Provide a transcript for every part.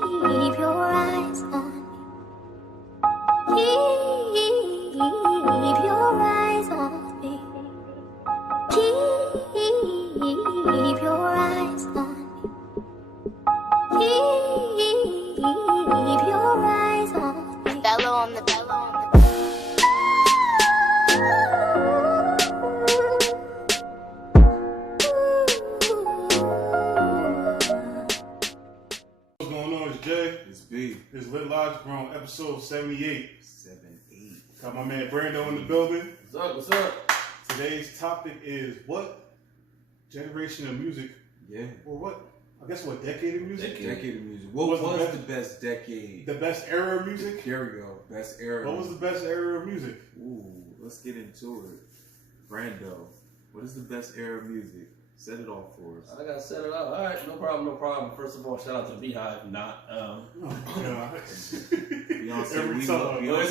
your eyes on me. Keep your eyes on me. Keep your eyes on me. Keep your eyes on me. Bellow on the bellow on the What's going on? It's Jay. It's B. It's Lit Logic. We're on episode 78. 7-8. Got my man Brando in the building. What's up? What's up? Today's topic is what generation of music, Yeah. or what, I guess what decade of music? Decade of music. What was the best decade? The best era of music? There we go. Best era. What was the best era of music? Ooh, let's get into it. Brando, what is the best era of music? Set it off for us. I gotta set it up. All right, no problem. First of all, shout out to Beehive. Not. Oh, God. Beyonce, Every we time. love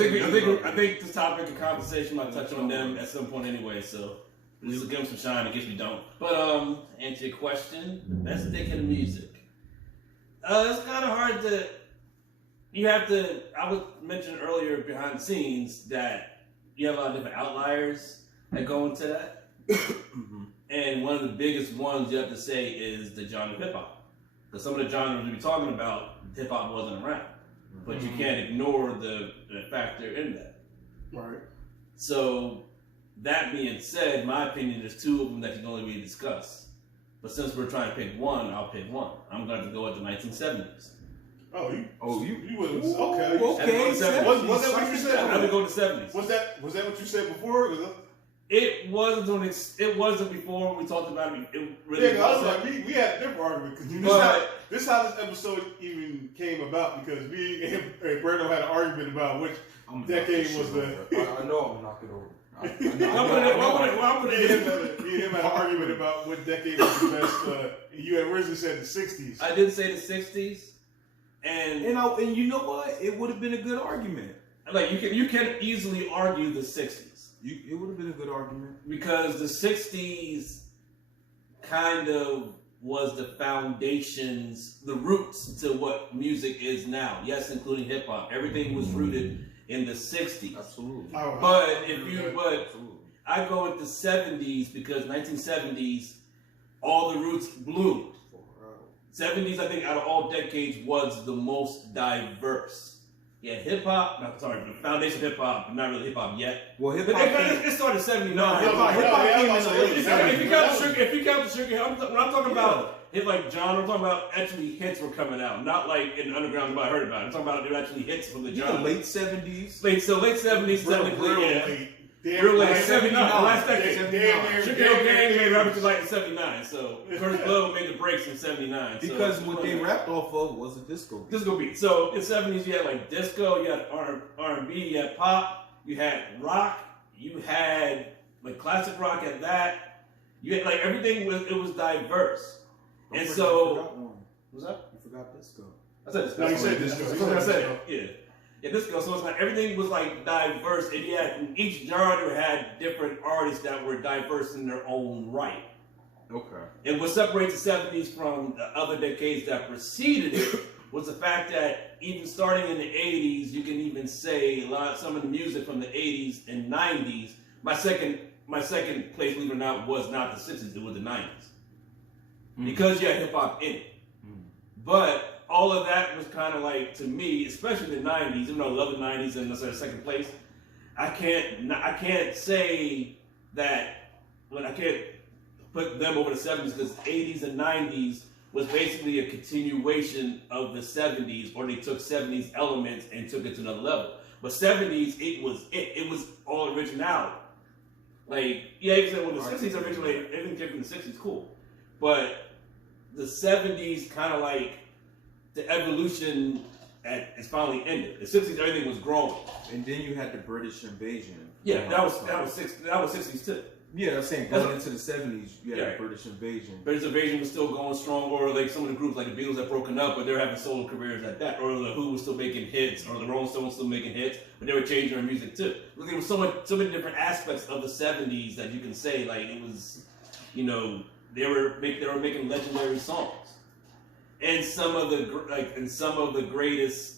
I think this topic of conversation might touch on them at some point anyway. So this will give them some shine in case we don't. But answer your question. Best decade of music. It's kind of hard to. You have to. I was mentioning earlier behind the scenes that you have a lot of different outliers that go into that. And one of the biggest ones you have to say is the genre of hip hop. Because some of the genres we be talking about, hip hop wasn't around. But you can't ignore the factor in that. Right. So, that being said, my opinion, there's two of them that you can only really discuss. But since we're trying to pick one, I'll pick one. I'm going to go with the 1970s. You was Okay. okay. Was that what you said? I'm going to go with the 70s. Was that what you said before? It wasn't before we talked about it. It really Yeah, I was like, we had a different argument. Cause this is how this episode even came about, because me and Brando had an argument about which decade was the. I know I'm knocking over. Me and him had an argument about what decade was the best. You had originally said the 60s. I did say the 60s. And you know what? It would have been a good argument. Like you can easily argue the 60s. It would have been a good argument. Because the 60s kind of was the foundations, the roots to what music is now. Yes, including hip hop. Everything was rooted in the 60s. Absolutely. I go with the 70s because 1970s, all the roots bloomed. 70s, I think, out of all decades, was the most diverse. Yeah, hip hop. The foundation of hip hop, but not really hip hop yet. Well, hip hop. It started 79. Hip hop came in the late. If you count the sugar, when I'm talking about hit like genre, I'm talking about actually hits were coming out, not like in the underground nobody heard about it. I'm talking about there actually hits from the genre. Late 70s. Late 70s, technically, yeah. Real late 79. Last decade. Sugar Gang made rap to like in 79. So First Blood made the breaks in 79. Because what they rapped off of was a disco beat. Disco beat. So in the 70s, you had like disco, you had R&B, you had pop, you had rock, you had like classic rock at that. You had like everything was diverse. And so, what's that? You forgot disco. I said disco. No, you said disco. That's what I said. Yeah. Yeah, disco. So it's like everything was like diverse, and each genre had different artists that were diverse in their own right. Okay. And what separates the 70s from the other decades that preceded it was the fact that even starting in the 80s, you can even say some of the music from the 80s and 90s. My second place, believe it or not, was not the 60s. It was the 90s. Because you had hip hop in it. But all of that was kind of like, to me, especially the 90s, even though I love the 90s and that's our second place, I can't say that, I can't put them over the 70s, because 80s and 90s was basically a continuation of the 70s, or they took 70s elements and took it to another level. But 70s, it was all originality. Like, yeah, you said, well, the 60s originally, everything came from the 60s, cool. But the 70s kind of like, the evolution it's finally ended. The 60s, everything was growing. And then you had the British invasion. Yeah, that was 60s too. Yeah, I'm saying going into the 70s, you had the British invasion. British invasion was still going strong, or like some of the groups like the Beatles had broken up, but they were having solo careers at that, or the Who was still making hits, or the Rolling Stones still making hits, but they were changing their music too. There was so many different aspects of the 70s that you can say, like, it was, they were making legendary songs. and some of the greatest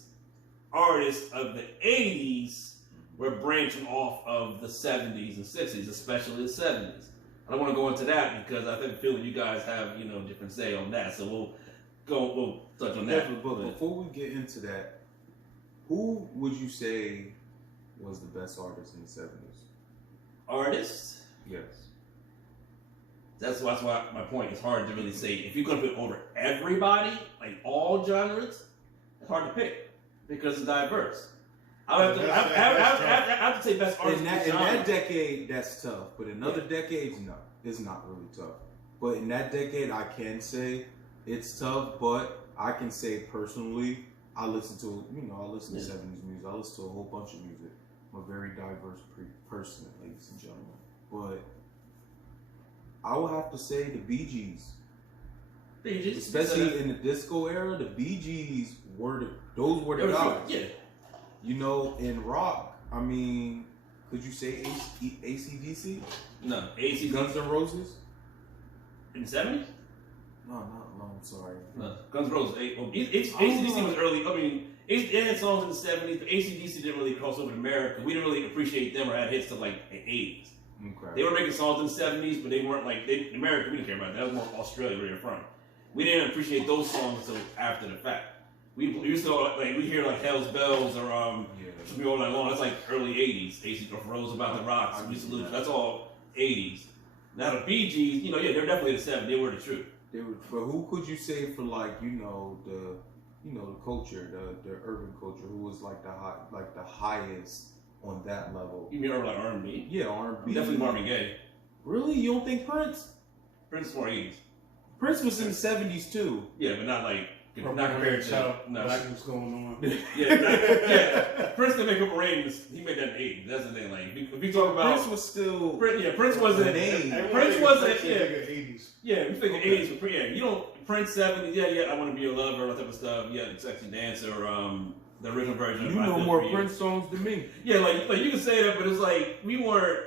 artists of the 80s were branching off of the 70s and 60s, especially the 70s. I don't want to go into that because I feel that you guys have, different say on that. So we'll touch on that. But before we get into that, who would you say was the best artist in the 70s? Artists? Yes. That's why my point is hard to really say. If you're going to put over everybody, like all genres, it's hard to pick because it's diverse. I have to say best artist in that decade, that's tough. But in other decades, no, it's not really tough. But in that decade, I can say it's tough. But I can say personally, I listen to 70s music. I listen to a whole bunch of music. I'm a very diverse person, ladies and gentlemen. But I would have to say the Bee Gees. Especially in the disco era, the Bee Gees were the guys. Yeah. In rock, I mean, could you say AC/DC? No, AC/DC. Guns N' Roses? In the 70s? No, I'm sorry. No, Guns N' Roses. AC/DC was early. I mean, they had songs in the 70s, but AC/DC didn't really cross over to America. We didn't really appreciate them or had hits till like the 80s. Okay. They were making songs in the 70s, but they weren't in America, we didn't care about that. That was more Australia where they're from. We didn't appreciate those songs until after the fact. We used to we hear like Hell's Bells or We All Night Long. That's like early 80s. AC Rose About the Rocks. We Salute. That's all 80s. Now the Bee Gees, they're definitely the 70s. They were the truth. But who could you say for the culture, the urban culture, who was like the highest on that level? You mean urban like R&B? Yeah, R&B. Definitely Marvin Gaye. Really? You don't think Prince? Prince is more 80s. Prince was in the 70s too. Yeah, but not compared to black was going on. Yeah. Prince didn't make up a ratings. He made that in the 80s. That's the thing. Like, if you talk about Prince was still. Prince wasn't. Prince wasn't. Yeah. 80s. Yeah, we think the 80s, but you don't. Prince 70s. Yeah. I Want to Be Your Lover, that type of stuff. Yeah, Sexy Dancer. The original version. You know more Prince songs than me. Yeah, like you can say that, but it's like we weren't.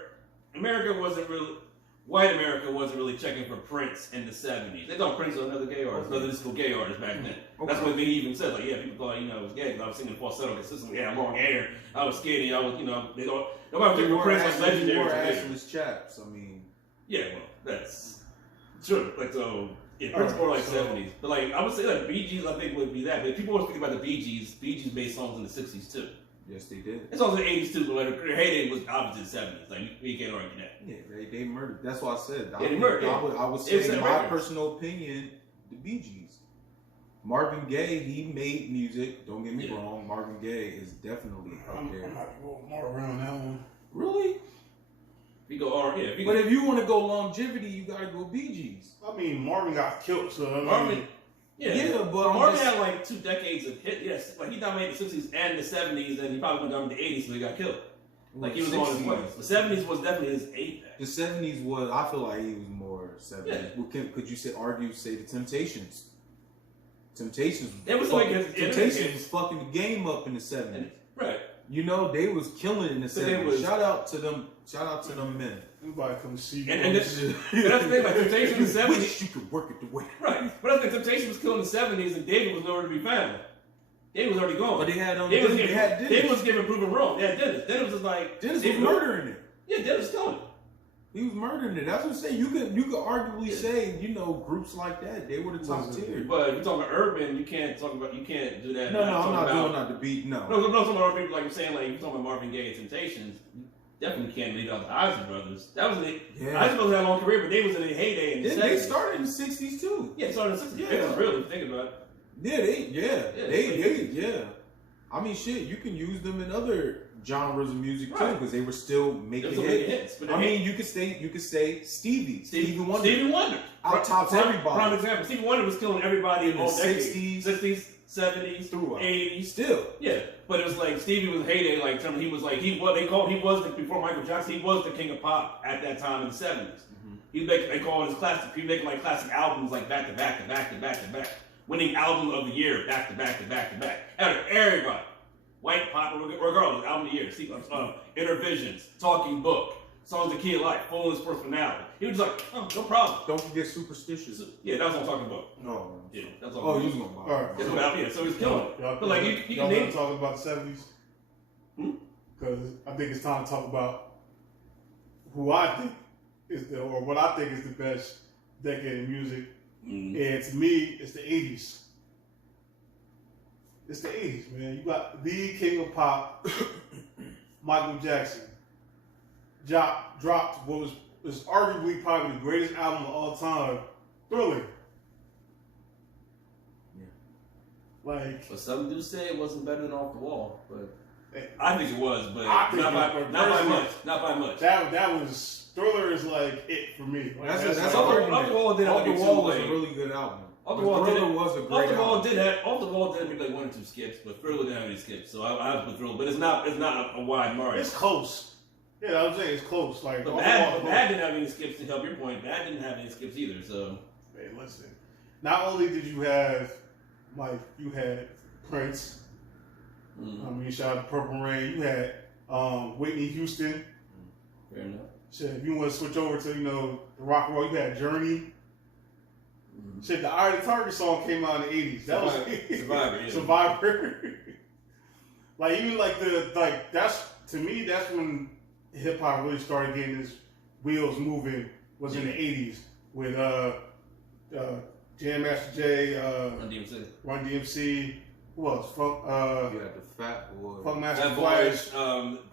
White America wasn't really checking for Prince in the 70s. They thought Prince was another gay artist, another disco gay artist back then. Okay. That's what they even said. Like, people thought, it was gay because I was singing falsetto consistently. Yeah, long hair. I was skinny. I was, they thought nobody checked for Prince was legendary. He wore assless chaps. I mean, yeah, well, that's true. Like so, yeah, Prince more like 70s. But like I would say, like Bee Gees, I think would be that. But people always think about the Bee Gees. Bee Gees made songs in the 60s too. Yes, they did. It's also the 80s too, but their heyday was obviously the 70s. Like, we can't argue that. Yeah, they murdered. That's what I said. They murdered. I would say, my personal opinion, the Bee Gees. Marvin Gaye, he made music. Don't get me wrong. Marvin Gaye is definitely up there. I'm not going more around that one. Really? We go but if you want to go longevity, you got to go Bee Gees. I mean, Marvin got killed, so Marvin. Yeah, but Marvin had like 2 decades of hit. Yes, like he dominated the 60s and the 70s, and he probably went down to the 80s, so he got killed. Like he was on his way. The 70s was definitely his apex. The 70s was, I feel like he was more 70s. Yeah. Well, could you say the Temptations? Temptations was fucking the game up in the 70s. Right. They was killing in the 70s. Shout out to them men. Anybody come see you. And that's the thing, like Temptation in the 70s. Wish you could work it the way. Right. But that's the Temptation was killing in the 70s, and David was nowhere to be found. David was already gone. But they had Dennis. David was getting proven wrong. They had Dennis. Dennis was like. Dennis was murdering it. Yeah, Dennis was killing it. He was murdering it. That's what I'm saying. You could arguably say, groups like that, they were the top tier. But if you're talking about urban, you can't do that. No, I'm not doing that to beat. No. No, I'm talking about people like you're saying, like you're talking about Marvin Gaye and Temptations. Definitely can't leave out the Isley Brothers. That was Isley Brothers had a long career, but they was in their heyday in the 70s. They started in the 60s too. Yeah, they started in the 60s. Yeah, really, think about it. Yeah. I mean, shit, you can use them in other genres of music too, because they were still making hits. I mean, you could say Stevie Wonder. Out-tops everybody. Prime example. Stevie Wonder was killing everybody in the 60s, 70s, through 80s. Still. Yeah. But it was like Stevie was heyday, like he was before Michael Jackson, he was the king of pop at that time in the 70s. Mm-hmm. They call it his classic. He making like classic albums like back to back. Winning album of the year back to back. Out of everybody. White pop, regardless, album of the year. Inner Visions, Talking Book, Songs of Key of Life, Fullness Personality. He was like, oh, no problem. Don't forget Superstitious. Yeah, that's what I'm talking about. No. Yeah, that's all. Oh, you was going to buy it. All right. Yeah, so he's killing it. But like, you y'all can name. talking about the 70s? Because I think it's time to talk about who I think or what I think is the best decade in music. And to me, it's the 80s. It's the 80s, man. You got the king of pop, Michael Jackson, dropped what was arguably probably the greatest album of all time, Thriller. Yeah. Like, But some do say it wasn't better than Off the Wall, but I think it was, but I think not by much. Not by much. that was Thriller is like it for me. Like, That's like, Off the Wall did have Off the like Wall was two, a like, really good album. Off the Wall Thriller was a great album. Off the Wall did make like 1 or 2 skips, but Thriller didn't have any skips. So I have to put Thriller, but it's not a wide margin. it's close. Yeah, I'm saying it's close. Like, But Off the Bad Wall is didn't have any skips. To help your point, Bad didn't have any skips either. So Man, listen. Not only did you have, you had Prince. I mean, shout out to Purple Rain. You had Whitney Houston. fair enough. Shit, if you want to switch over to, the rock and roll, you had Journey. Shit, the Eye of the Target song came out in the 80s. That was Survivor. Yeah. Survivor. That's, to me, that's when hip hop really started getting its wheels moving, was in the 80s with Jam Master Jay, Run DMC, who else? Funk, You had the Fat Boy. Funk Master That Flash. Voice,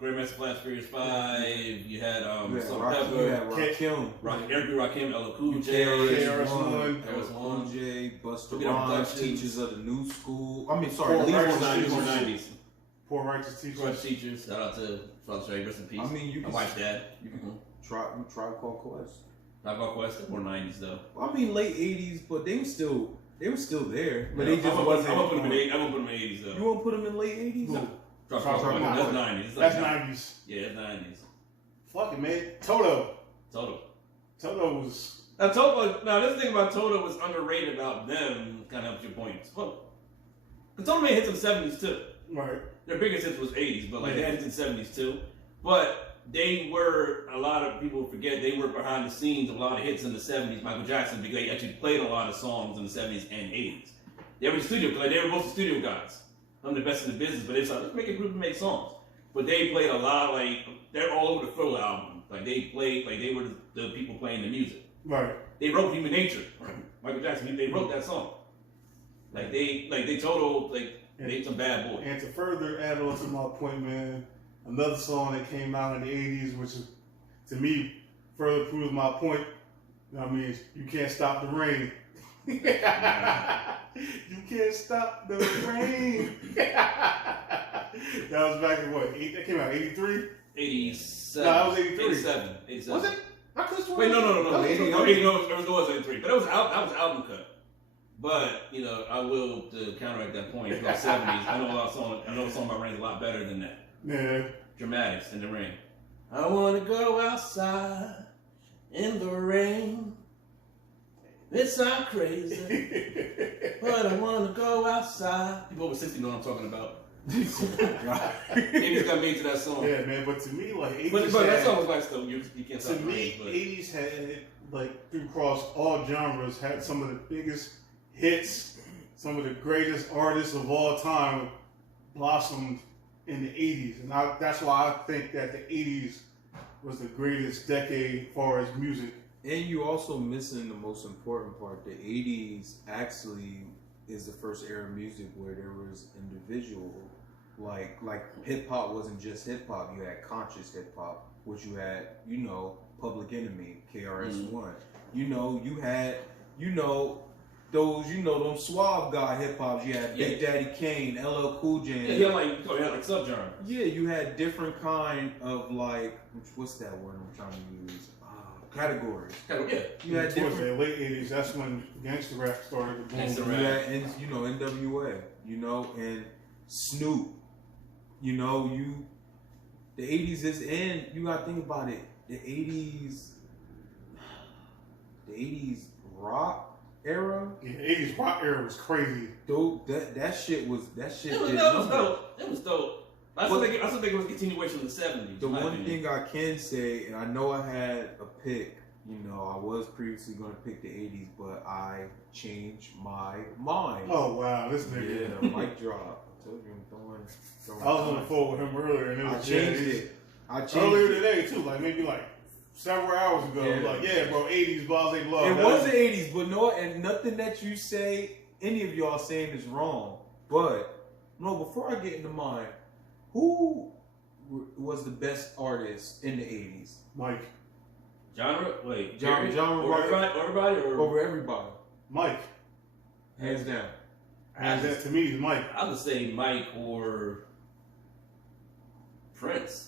Grandmaster Flash, Furious 5. You had Salt Rakim, you had Pepper, Rakim. Eric B. Rakim, LL Cool J, KRS-One. Cool J, Busta Forget about Rhymes, Productions. Teachers of the New School. I mean, sorry, Poor Leaders Righteous of the Teachers. New School. 90s. Poor Righteous Teachers. Crush Teachers. Shout out to Father Trey, rest in peace. I mean, you My can wife's dad. try Called Quest. Not about Quest, more 90s though. I mean, late 80s, but they were still there. But Yeah, they just wasn't. I won't put them in the 80s though. You won't put them in late 80s? Who? Drop Drop Quest, Quest. that's 90s. It's That's like 90s. Yeah, it's 90s. Fuck it, man. Toto was... Now, now this thing about Toto was underrated about them, kind of helps your point. Well, because Toto made hits in the 70s too. Right. Their biggest hits was 80s, but like they had hits in the 70s too. But they were, a lot of people forget, they were behind the scenes of a lot of hits in the 70s, Michael Jackson, because he actually played a lot of songs in the 70s and 80s. They were in the studio, like they were both the studio guys. I'm the best in the business, but they said, let's make a group and make songs. But they played a lot, like, they're all over the Thriller album. Like they played, like they were the people playing the music. Right. They wrote Human Nature. Michael Jackson, they wrote that song. They total, made some bad boys. And to further add on to my point, man, another song that came out in the 80s, which is, to me, further proves my point. You know what I mean? You can't stop the rain. You can't stop the rain. That was back in what? That came out 83? 87. No, that was 83. 87. Was it? I could have sworn. Wait, no. That was 80. No, it was 83. But that was album cut. But, I will, to counteract that point, about 70s, I know a song about rain's a lot better than that. Yeah. Dramatics in the rain. I want to go outside in the rain. It's not crazy, but I want to go outside. People over 60 know what I'm talking about. Maybe got made to that song. Yeah, man, but to me, like, 80s But that song was nice though. You can't stop to the me, rain, but 80s had, like, through across all genres, had some of the biggest hits, some of the greatest artists of all time blossomed in the 80s. And that's why I think that the 80s was the greatest decade as far as music. And you also missing the most important part. The 80s actually is the first era of music where there was individual, like hip hop wasn't just hip hop. You had conscious hip hop, which you had, Public Enemy, KRS-One. You had, those, them suave guy hip hops. You had Big Daddy Kane, LL Cool J. yeah, like subgenre. Yeah, you had different kind of what's that word I'm trying to use? Categories. Yeah. You had Towards different. the late 80s, that's when gangster rap started to boom. Gangsta You rap. had, NWA, and Snoop. The 80s is in. You gotta think about it. The 80s rock era. Yeah, the 80s rock era was crazy. Dude, that shit. It was did dope. numbers. It was dope. I still think it was a continuation of the 70s. The one thing I can say, and I know I had a pick, you know, I was previously going to pick the 80s, but I changed my mind. Oh wow, this nigga. Yeah, mic drop. I told you I'm throwing I was on the phone with him earlier, and it was I changed it. Earlier today too, like maybe like several hours ago. Yeah. Like, yeah, bro, 80s, blase, blah. It was the 80s, but no, and nothing that you say, any of y'all saying is wrong. But, no, before I get into mine, who was the best artist in the 80s? Mike. Genre? Wait. Genre or everybody? Or? Over everybody. Mike. Hands down. And that to me is Mike. I would say Mike or Prince.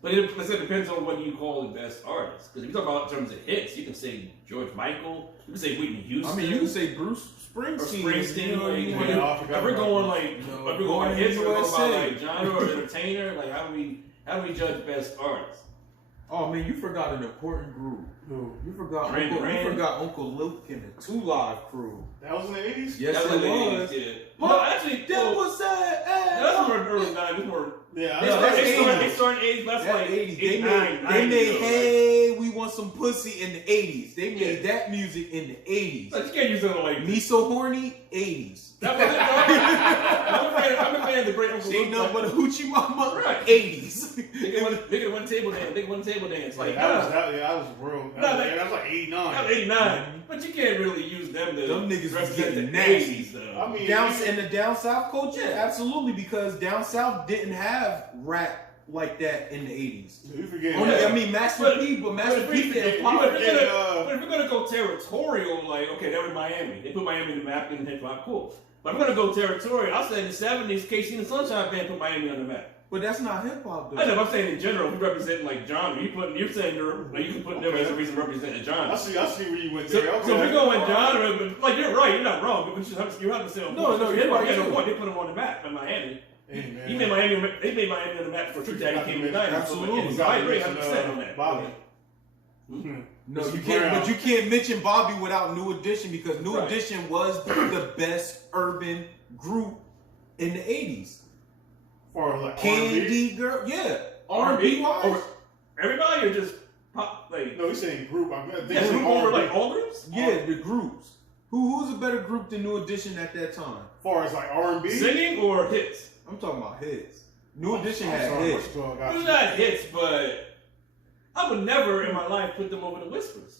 But it depends on what you call the best artist. Because if you talk about in terms of hits, you can say George Michael, you can say Whitney Houston. I mean, you can say Bruce Springsteen. Or Springsteen. You know, Like, if we're going like, if we're going hits, we're going about like genre or entertainer. Like, how do we judge best artists? Oh man, you forgot an important group. Who? You forgot Duran. Uncle Luke and the 2 Live Crew. That was in the 80s? Yes, That it was. was. Yeah. Huh? No, actually, That was that's more early 90s. More. Yeah, No, that's They started 80s. That's like 80s. 89. They made Hey, We Want Some Pussy in the 80s. They made that music in the 80s. Like, you can't use something like Me So Horny, 80s. that was it. I'm a fan of the great Uncle She ain't Luke. nothing but a hoochie mama, Right. 80s. They one table dance. They one table dance. Like, that was real. That was like 89. that was 89. But you can't really use them to Them niggas was represent the getting nasty. 80s, though. I mean, In the down south culture, absolutely, because down south didn't have rap like that in the 80s. you forget. I mean, Master P, but Master P didn't pop. But if we're gonna go territorial, like, okay, that was Miami. They put Miami in the map in hip hop, cool. But I'm gonna go territorial. I'll say in the 70s, KC and the Sunshine Band put Miami on the map. But that's not hip hop, though. I know, but I'm saying in general, we represent like genre. You're saying like you can put them as a reason to represent a genre. I see where you went So, there. Okay. so if we're going genre, but like you're right, you're not wrong. But you have to say, No, you're right. They put them on the map in Miami. Hey, man. They made Miami on the map for True Daddy came in the 90s. Absolutely. So I agree 100% on that. Bobby. No, you can't. But you can't mention Bobby without New Edition, because New Right. Edition was the best urban group in the 80s. Or like Candy Girl, yeah. R&B wise? Or everybody or just pop? Like, No, he's saying group. I'm yeah, group over like all groups? Yeah, the groups. Who's a better group than New Edition at that time? As far as like R&B. Singing or hits? I'm talking about hits. New Edition I'm had sorry, hits. which dog got It was you? not hits, but I would never in my life put them over the Whispers.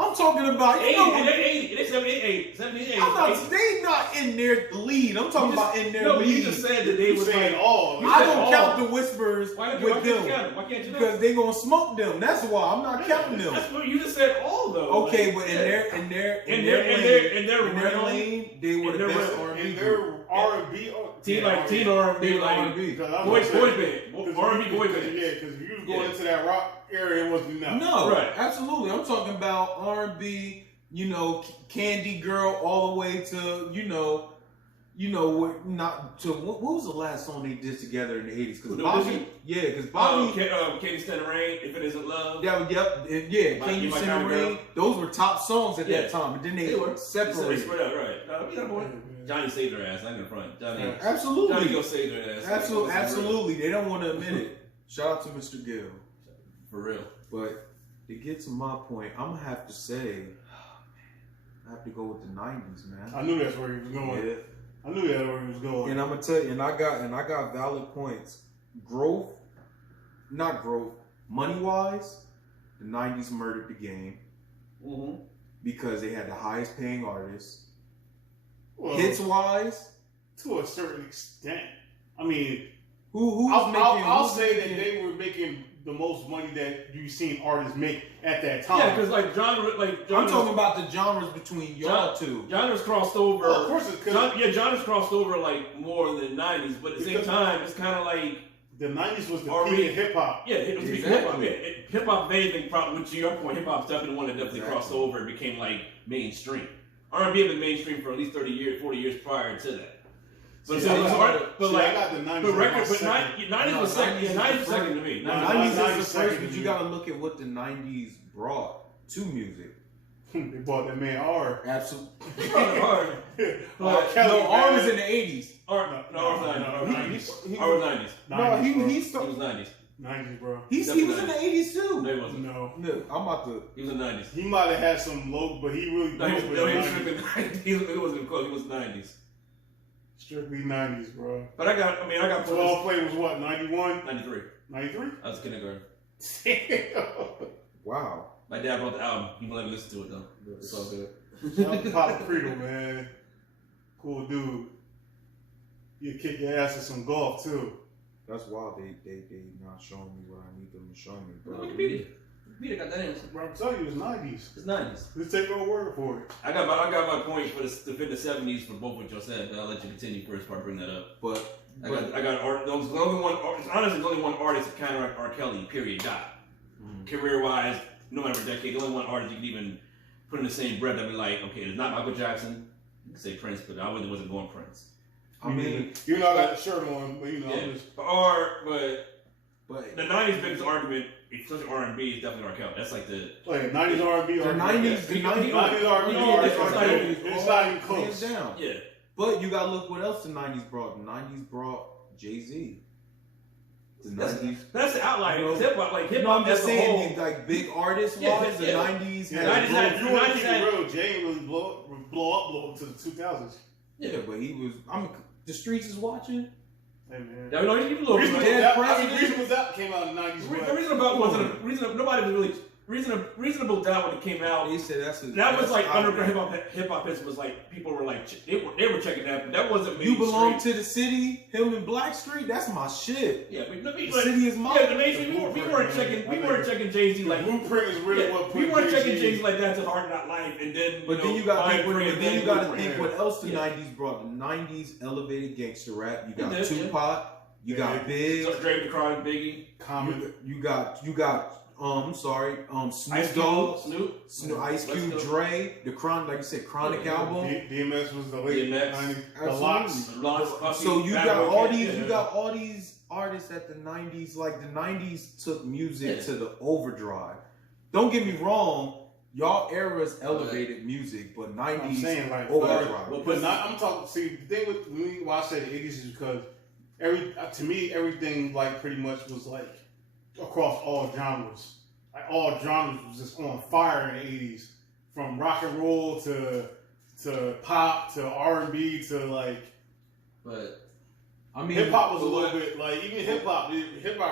I'm talking about, you know, 80, they 78, 78. they not in their lead. I'm talking about in their No, but lead. you just said that they You was saying like, all. You I said don't all. count the Whispers why with can't you them count them? Why can't you know? because they gonna smoke them. That's why I'm not counting them. That's what you just said all though. Okay, Like, but yeah. in their realm, lane, they were the best R&B And group. their R&B. teen R&B, like R&B. boy band, R&B boy band. Yeah, because if you was going into that rock area, it wasn't enough. No, Right. absolutely. I'm talking about R&B. You know, Candy Girl, all the way to what was the last song they did together in the 80s? Because New Bobby, Edition? because Bobby. Candy Stand the Rain, If It Isn't Love. Yeah, Can You My Sing Kind the of Girl. Rain? Those were top songs at Yeah. that time, but then they They were separated. Spread out, right? You know, boy. Johnny saved her ass. I'm in front. Johnny Absolutely. go save her ass. Absolutely. They don't want to admit it. Shout out to Mr. Gill. For real. But to get to my point, I'm going to have to say, I have to go with the 90s, man. I knew that's where he was going. Yeah. I knew that's where he was going. And I'm gonna tell you, and I got valid points. Money wise, the 90s murdered the game Mm-hmm. because they had the highest paying artists. Well, Hits wise, to a certain extent. I mean, I'll say that they were making the most money that you've seen artists make at that time. Yeah, because like genre, I'm talking about the genres between y'all two. Genres crossed over. Well, of course, it's because genres crossed over like more than the 90s, but at the same time, it's kind of like the 90s was the R&B. peak of hip hop. yeah, it was Exactly. hip hop. Hip hop, anything, probably to your point, hip hop's definitely one that definitely Exactly. crossed over and became like mainstream. R&B had been mainstream for at least 30 years, 40 years prior to that. But See, I got the 90s. but record, as but my second. 90s was second. Yeah, 90s was second to me. 90s is the 90s first, second but to you me. gotta look at what the 90s brought to music. They bought that man R. Absolutely. Hard. R. Kelly, No, R man. was in the 80s. R was 90s. No, R was 90s. No, he He started. was 90s. 90s, bro. He was in the 80s too. No, he wasn't. No. No, I'm about to. He was in the 90s. He might have had some low, but he really No, he was broke with strictly 90s. 90s. He wasn't close. He was 90s. Strictly 90s, bro. But I got 12 play was what, 91? 93. 93? I was kindergarten. Wow. My dad brought the album. He wouldn't let me listen to it though. It's all good. Shout out to Papa Credo, man. Cool dude. You kick your ass at some golf too. That's wild. They not showing me what I need them to show me. No, But Wikipedia. Wikipedia got that answer. Bro, I'm telling you, it's 90s. It's 90s. Let's take your word for it. I got my point for the fit the 70s for both what y'all said. But I'll let you continue first before I bring that up. I got art. There's only one. Honestly, there's only one artist that counteract R. Kelly. Period. Got career wise, no matter decade. The only one artist you can even put in the same breath that be like, okay, it's not Michael Jackson. You can say Prince, but I really wasn't going Prince. I mean, you know, I got the shirt on, but you know, Yeah. I'm just. But the 90s biggest argument, especially R&B, is definitely R. Kelly. That's like the Like 90s R&B. the 90s, The 90s R&B. It's not even close. hands down. yeah. But you gotta look what else the 90s brought. The 90s brought Jay-Z. The 90s. That's the outlier. You know, Hip hop, like hip No, I'm hop just as a whole. saying, like big artists Yeah, wise, the yeah. 90s. Yeah, had 90s growth. if you want to keep had- it real, Jay ain't really blow up to the 2000s. Yeah, but he was. The streets is watching. Hey man. Yeah, we don't even look. Reasonable Dead Doubt- President. Reasonable Doubt came out in the 90s. The but- Reasonable wasn't nobody was really reasonable doubt when it came out. They said that's That was like that's underground hip hop history was like people were like they were checking that, but that wasn't You belong mainstream. to the city. Him and Blackstreet. That's my shit. Yeah, but The city is mine. Yeah, the mainstream. We weren't checking Jay Z The like blueprint is really what we put weren't Jay-Z- checking Jay Z like that to Hard Not Life, and then But then you got to think. Fine But Print, then you got to Blueprint. think what else the Yeah. 90s brought. The 90s elevated gangster rap. You got It did, yeah. Tupac. You Yeah. got Big. So Dre the Crying Biggie, Common. You got Snoop Ice Dogg, Cube, Snoop, Ice Cube, Let's go. Dre, the like you said, Chronic Yeah. album. DMX was the late DMX. 90s. The Absolutely. Lox. Lots, Puffy, So you Bad got Boy all Kid, these, yeah. you got all these artists at the 90s. Like the 90s took music Yeah. to the overdrive. Don't get me wrong, y'all eras elevated music, but 90s I'm saying like, overdrive. Well, but not. I'm talking. See, the thing with me, why I say the 80s is because to me, everything like pretty much was like across all genres. Like all genres was just on fire in the 80s, from rock and roll to pop to R&B to like. But I mean, Hip hop was a but little what- bit like even hip hop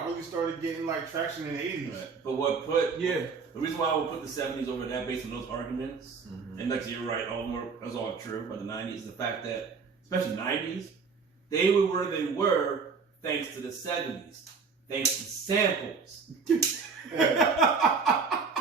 really started getting like traction in the 80s. right. But what put yeah. the reason why I would put the 70s over that based on those arguments, and that's you're right, that's all true. But the 90s, the fact that especially 90s, they were where they were thanks to the 70s, thanks to samples.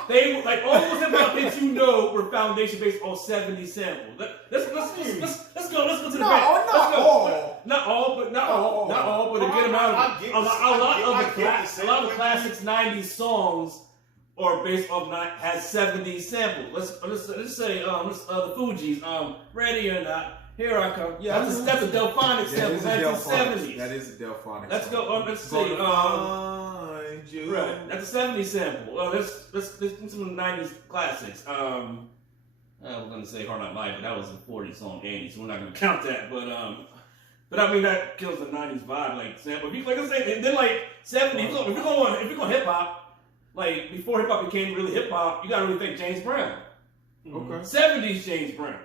They were like all those hip hop hits you know were foundation based on 70 samples. Let's go to the No, back. not Let's go. all. Not all, but not a good amount of it. A lot of classics 90s songs are based off has 70 samples. Let's say the Fugees, Ready or Not, Here I Come. Yeah, That's a Delphonic That sample, is a Delphonic. 1970s. That is a Delphonic. Let's song. go. Let's say Find you. right. That's a 70s sample. Let's listen to the 90s classics. I was gonna say Hard Not Life, but that was a 40s song, 80s, so we're not gonna count that. But I mean that kills the 90s vibe, like sample. If you like I say, and then like 70s. If you're going hip hop, like before hip hop became really hip hop, you gotta really think James Brown. Okay. 70s James Brown.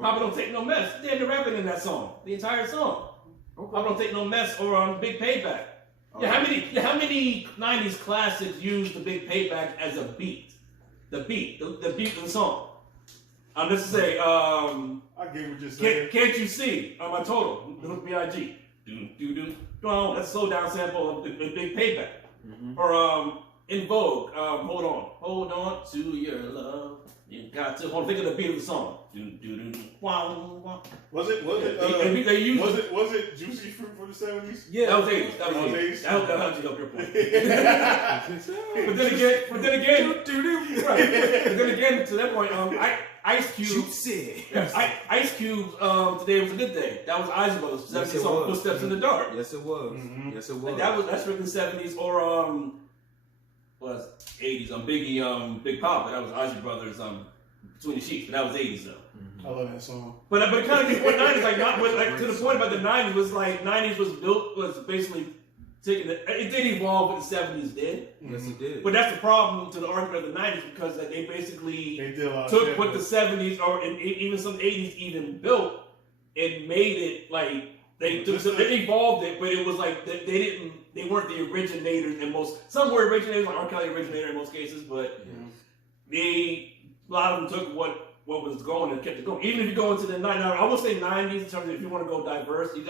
Papa Don't Take No Mess. They're the rapping in that song, the entire song. Papa Don't Take No Mess or Big Payback. Yeah, how many 90s classics use the Big Payback as a beat? The beat of the song. Let's say, I get what you're saying. Can't You See? On my total, the hook B.I.G. That's a slow down sample of the Big Payback. Or In Vogue, Hold On to Your Love. You got to think of the beat of the song. Was it was it Juicy Fruit for the 70s? Yeah. That was 80s. That was 80s. That helped you help your point. But then again, right. But then again, to that point, Ice Cube. Ice Cube. Today Was a Good Day. That was Isley Brothers. Yes, '70s it song, was. Footsteps in the Dark. Yes, it was. Mhm. Yes, it was. Like that's written '70s or was '80s. Biggie, Big Papa. That was Isley Brothers. Between the Sheets, but that was '80s though. I love that song. But it kind of gets what '90s like not like to the point about the '90s was like '90s was basically it did evolve what the 70s did. Yes, it did. But that's the problem to the argument of the 90s because they basically took what the 70s and even some 80s even built and made it like they evolved it, but it was like they weren't the originators in most. Some were originators, like R. Kelly originator in most cases, but a lot of them took what was going and kept it going. Even if you go into the 90s, I would say 90s in terms of if you want to go diverse, you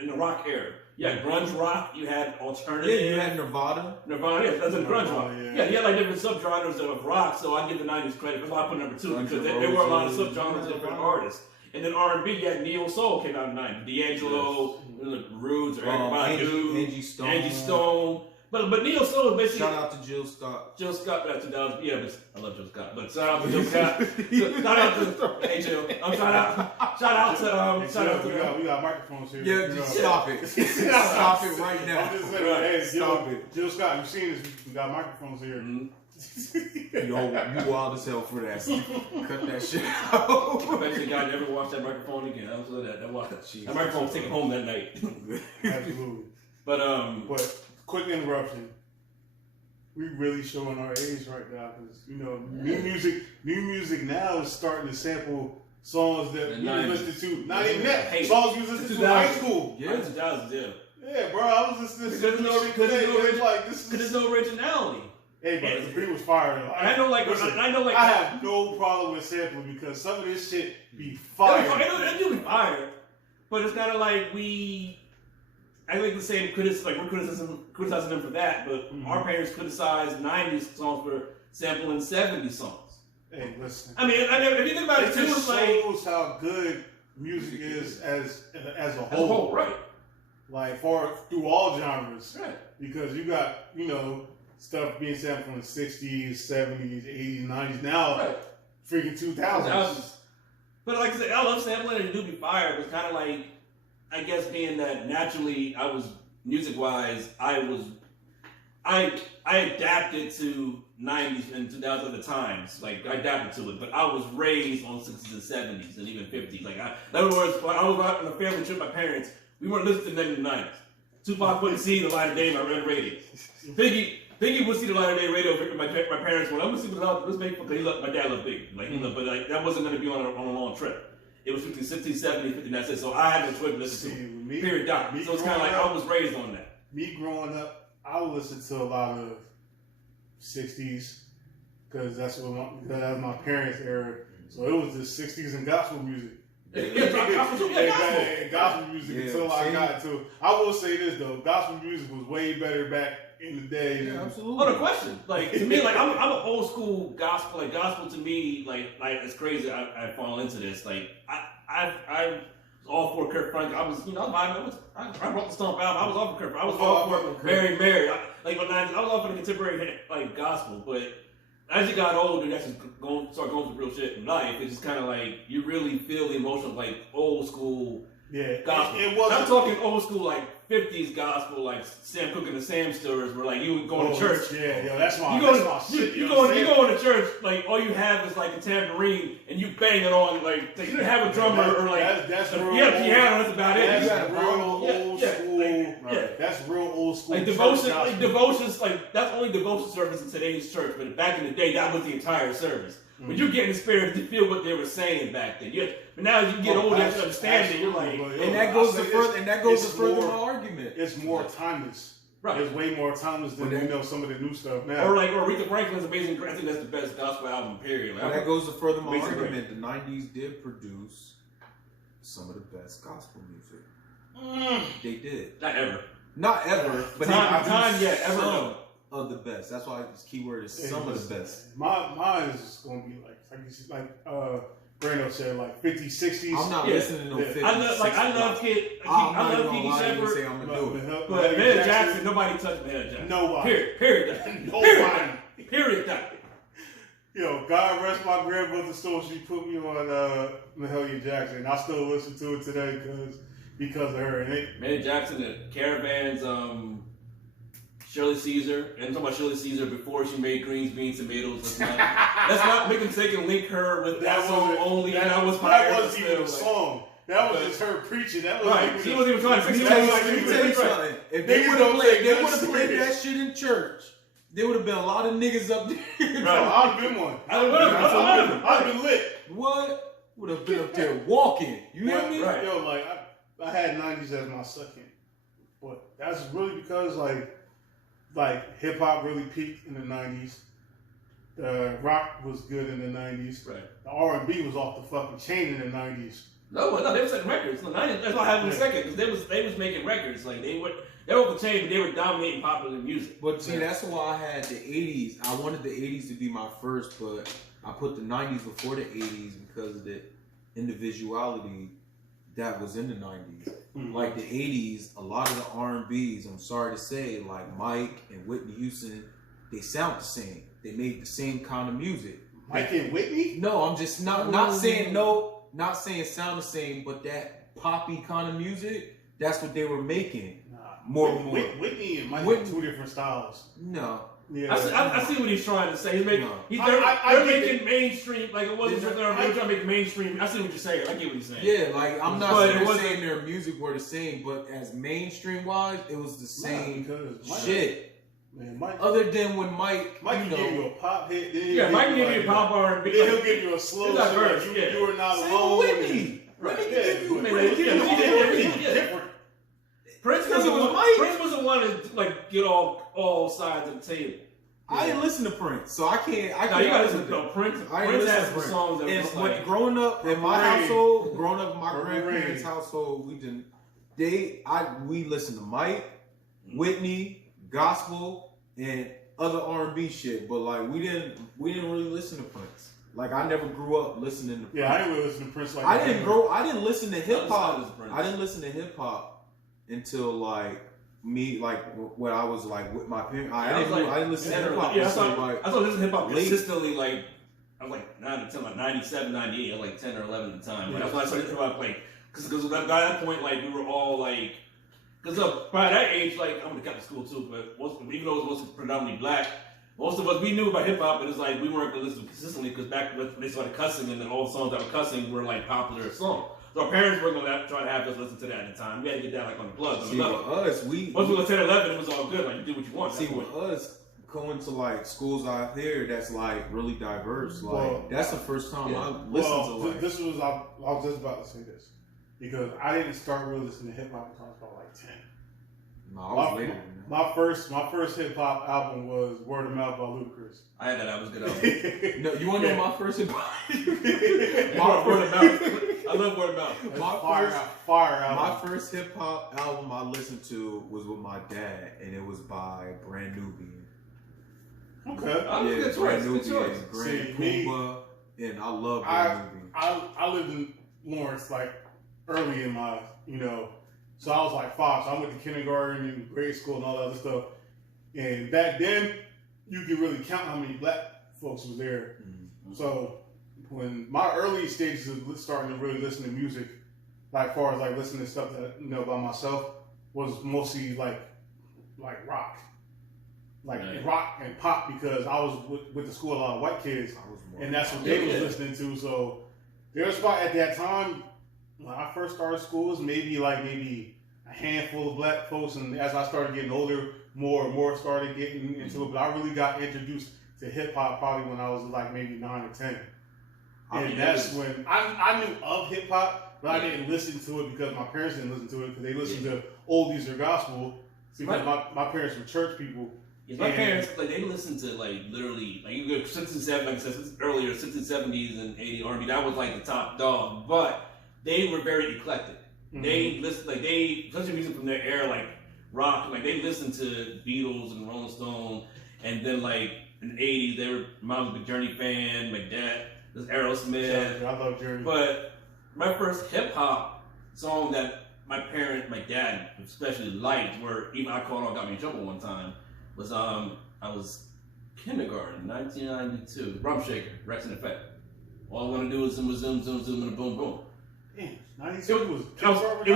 in the rock era. You had grunge rock, you had alternative. Yeah, you had Nirvana. Nirvana, yes, that's a grunge rock. Yeah, you had like different subgenres of rock, so I give the 90s credit. That's why I put number 2, because there were a lot of subgenres of different artists. And then R&B, you had Neo Soul came out in the 90s. D'Angelo, Roots, or everybody knew. Angie Stone. But Neo Soul is basically... Shout out to Jill Scott. Jill Scott, that's 2000. Yeah, but I love Jill Scott. But shout out to Jill Scott. Shout out to... Hey, Jill. Shout out to... We got microphones here. Yeah, just stop it. Stop it right now. I'm just saying, hey, stop it. Jill Scott, you've seen this. We got microphones here. Mm-hmm. Yo, you wild as hell for that. Cut that shit out. I bet the guy never watched that microphone again. I was that microphone was taken home that night. Absolutely. But quick interruption. We really showing our age right now because new music now is starting to sample songs that we listened to. Not even that. Songs we listened to in high school. Yeah, 2000s. Yeah. Yeah, bro. I was listening to this shit today. Because there's no originality. Hey, but the beat was fire though. I know, like, I have no problem with sampling because some of this shit be fire. It do be fire, but it's kind of like I think the same we're criticizing them for that, but our parents criticized 90s songs for sampling 70s songs. Hey, listen. I mean, if you think about it, too, just shows how good music is as a whole, right? Like through all genres, right? Because you got stuff being sampled from the 60s, 70s, 80s, 90s, now freaking 2000s. But like I said, I love sampling and it do be fire, but kind of like, I guess being that naturally I was, music-wise, I adapted to 90s and 2000s at the times. Like, I adapted to it, but I was raised on 60s and 70s and even 50s. Like, in other words, when I was out on a family trip with my parents, we weren't listening to 90s. Tupac wouldn't see the light of day on my red radio. Biggie would see the light of day radio with my parents went, I'm gonna see what's out this big because my dad loved Biggie. But like that wasn't gonna be on a long trip. It was 50, 60, 70, 50, that's it. So I had no choice to listen to it. Period. Dot. So it's kinda like I was raised on that. Me growing up, I would listen to a lot of 60s because that's my parents' era. So it was the 60s and gospel music. Gospel music until I got to it. I will say this though, gospel music was way better back in the day. Yeah, absolutely. Oh, no question. Like to me, like I'm an old school gospel. Like gospel to me, like it's crazy. I fall into this. Like I was all for Kurt Franklin. I was I wrote the Stomp album. I was all for Kurt. I was all for Mary. I was all for the contemporary like gospel, but. As you got older, that's just start going through real shit in life. It's just kind of like you really feel the emotion of like old school gospel. I'm talking old school like 50s gospel, like Sam Cooke and the Sam Stirrers, where like you would go to church. Yeah, yo, that's my shit. You go to church, like all you have is like a tambourine, and you bang it on like you have a drummer or like that's you have a piano. That's about it. That's real old school. That's real old school. Like devotions, like that's only devotion service in today's church, but back in the day, that was the entire service. When you get in the spirit to feel what they were saying back then. But now as you get older and understand it, you're like, and that goes to further my argument. It's more timeless. Right. It's way more timeless than some of the new stuff now. Or Aretha Franklin's Amazing. I think that's the best gospel album. Period. Like, that goes to further my argument. The '90s did produce some of the best gospel music. They did. Not ever, but ever of the best. That's why this keyword is some of the best. Mine is going to be like Brando said, like 50s, 60s. I'm not listening to no 50s. I love Kiki Shepard. Say I'm gonna do it. But Mahalia Jackson, nobody touched Mahalia Jackson. Nobody. Period. Nobody. Period. Yo, God rest my grandmother's soul. She put me on Mahalia Jackson, and I still listen to it today because of her. Mahalia Jackson, the Caravans, Shirley Caesar, and I'm talking about Shirley Caesar before she made greens, beans, tomatoes. Let's not make a mistake and link her with that song only. That wasn't even a song. That was just her preaching. That was Right. She wasn't even trying to fix it. Let me tell you something. If they would have played serious. that shit in church, there would have been a lot of niggas up there. Right. I'd have been one. I'd I'd have been lit. What? Would have been up there walking. You hear me? Right. Yo, like I had 90s as my second, but that's really because like hip hop really peaked in the 90s. Rock was good in the 90s. Right. The R&B was off the fucking chain in the 90s. No, they were setting records. In the 90s, that's why I had in a second, because they was making records. Like they were the chain, but they were dominating popular music. But see, that's why I had the 80s. I wanted the 80s to be my first, but I put the 90s before the 80s because of the individuality that was in the 90s. Mm-hmm. Like the 80s, a lot of the R&Bs, I'm sorry to say, like Mike and Whitney Houston, they sound the same. They made the same kind of music. Mike and Whitney? No, I'm just not saying sound the same, but that poppy kind of music, that's what they were making. More. Whitney and Mike have two different styles. No. Yeah. I see what he's trying to say. He's making, I they're making mainstream, like it wasn't just they're trying to make mainstream. I see what you're saying. I get what you're saying. Yeah, like I'm not saying their music were the same, but as mainstream wise, it was the same shit. Man, Mike, other than when Mike can give you a pop hit. Mike can give you a pop R&B. Then he'll give you a slow verse. You are not alone. Whitney. Right. Different. Prince was the one to like get all sides of the table. I didn't listen to Prince, so I can't. You gotta listen to Prince. Prince has some songs that and like, growing up in my household, growing up in my grandparents' household, we listened to Mike, Whitney, gospel, and other R&B shit. But like we didn't really listen to Prince. Like I never grew up listening to Prince. Yeah, I didn't really listen to Prince like I that. I didn't listen to hip hop. I didn't listen to hip hop until like when I was like with my parents. I didn't listen to hip hop. Yeah, I started listening to hip hop consistently. Like I was like 97, 98. I was like 10 or 11 at the time. Like, that's when I started hip hop. Like because by that point, like we were all like, because by that age, like I'm gonna cut to school too, but even though it was mostly predominantly black. Most of us, we knew about hip hop, but it's like we weren't going to listen consistently because back when they started cussing, and then all the songs that were cussing were like popular songs. So our parents weren't going to try to have us listen to that at the time. We had to get that like on the plug. See, with us, once we were 10 or 11, it was all good. Like you do what you want. See, with us going to like schools out here that's like really diverse, like that's the first time I listened to. Like, this was I was just about to say this because I didn't start really listening to hip hop until I was about like 10. No, I was later. My first hip hop album was Word of Mouth by Ludacris. I had that. That was a good album. No, you want to know my first hip hop? Word of Mouth. I love Word of Mouth. Fire album. My first hip hop album I listened to was with my dad, and it was by Brand Nubian. Okay. Good choice. Grand Puba, and I love Brand Nubian. I lived in Lawrence like early in my So I was like 5, so I went to kindergarten and grade school and all that other stuff. And back then, you could really count how many black folks was there. Mm-hmm. So when my early stages of starting to really listen to music, like far as like listening to stuff that by myself, was mostly like rock, rock and pop because I was with the school a lot of white kids, and that's what they was listening to. So there was probably at that time. When I first started school, it was maybe a handful of black folks, and as I started getting older, more and more started getting into it. But I really got introduced to hip hop probably when I was like maybe 9 or 10, and that's when I knew of hip hop, but I didn't listen to it because my parents didn't listen to it because they listened to oldies or gospel because my parents were church people. Yeah, my parents they listened to literally you go 67 like I said earlier 60s, 70s, and 80s R&B. That was like the top dog, but they were very eclectic. Mm-hmm. They listened, especially music from their era, like rock, they listened to Beatles and Rolling Stone, and then in the 80s, mom was a big Journey fan, my dad was Aerosmith. I love Journey. But my first hip hop song that my dad especially liked, where even I called on got me in trouble one time, was I was kindergarten, 1992, Rum Shaker, Rex and Effect. All I want to do is zoom, zoom, zoom, zoom, and a boom, boom. Damn, 92 was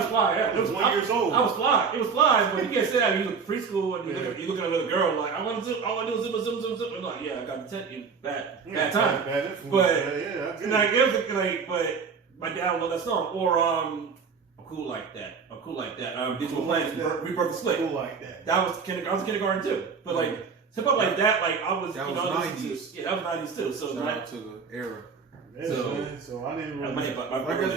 fly, yeah. I was 1 year old. I was fly. It was fly, but you can't say that when you look preschool and you look at another girl I want to do is zoom, zoom, zoom, zoom. I'm like, yeah, I got the bad time. Bad but yeah, but my dad loved that song. Or I'm cool like that. I'm cool like that. Digital Planets, Rebirth of Slick. Cool like that. That was I was kindergarten too. But like hip hop like that, like I was, That you know, was 90s. Yeah, that was 90s too. So Shout out to the era. Yeah, so I didn't really.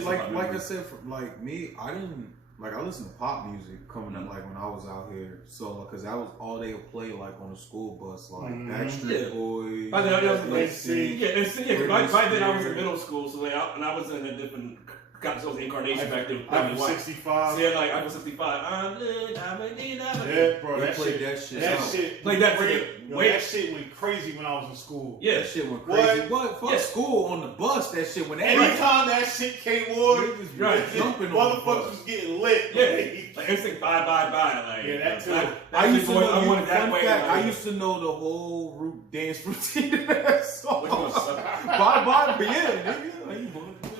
Like I said, like me, I didn't like. I listened to pop music coming up, like when I was out here. So because that was all they would play, like on the school bus, like Backstreet Boys. By then, I was like, NSYNC. by then I was in middle school, so like, and I was in a different. Got so incarnation back then. I'm 65. So yeah, like I'm 65. Yeah, bro, that played shit. that shit. That out. shit. Like that. That shit went crazy when I was in school. Yeah, That shit went crazy. What? Fuck school on the bus. That shit went. Anytime that shit came on, jumping on the motherfuckers bus. was getting lit. Yeah, like instinct, bye. Like Yeah, that too. I used to know. I wanted that way. I used to know the whole dance routine of that song. Which one? Bye, but yeah, nigga. Like,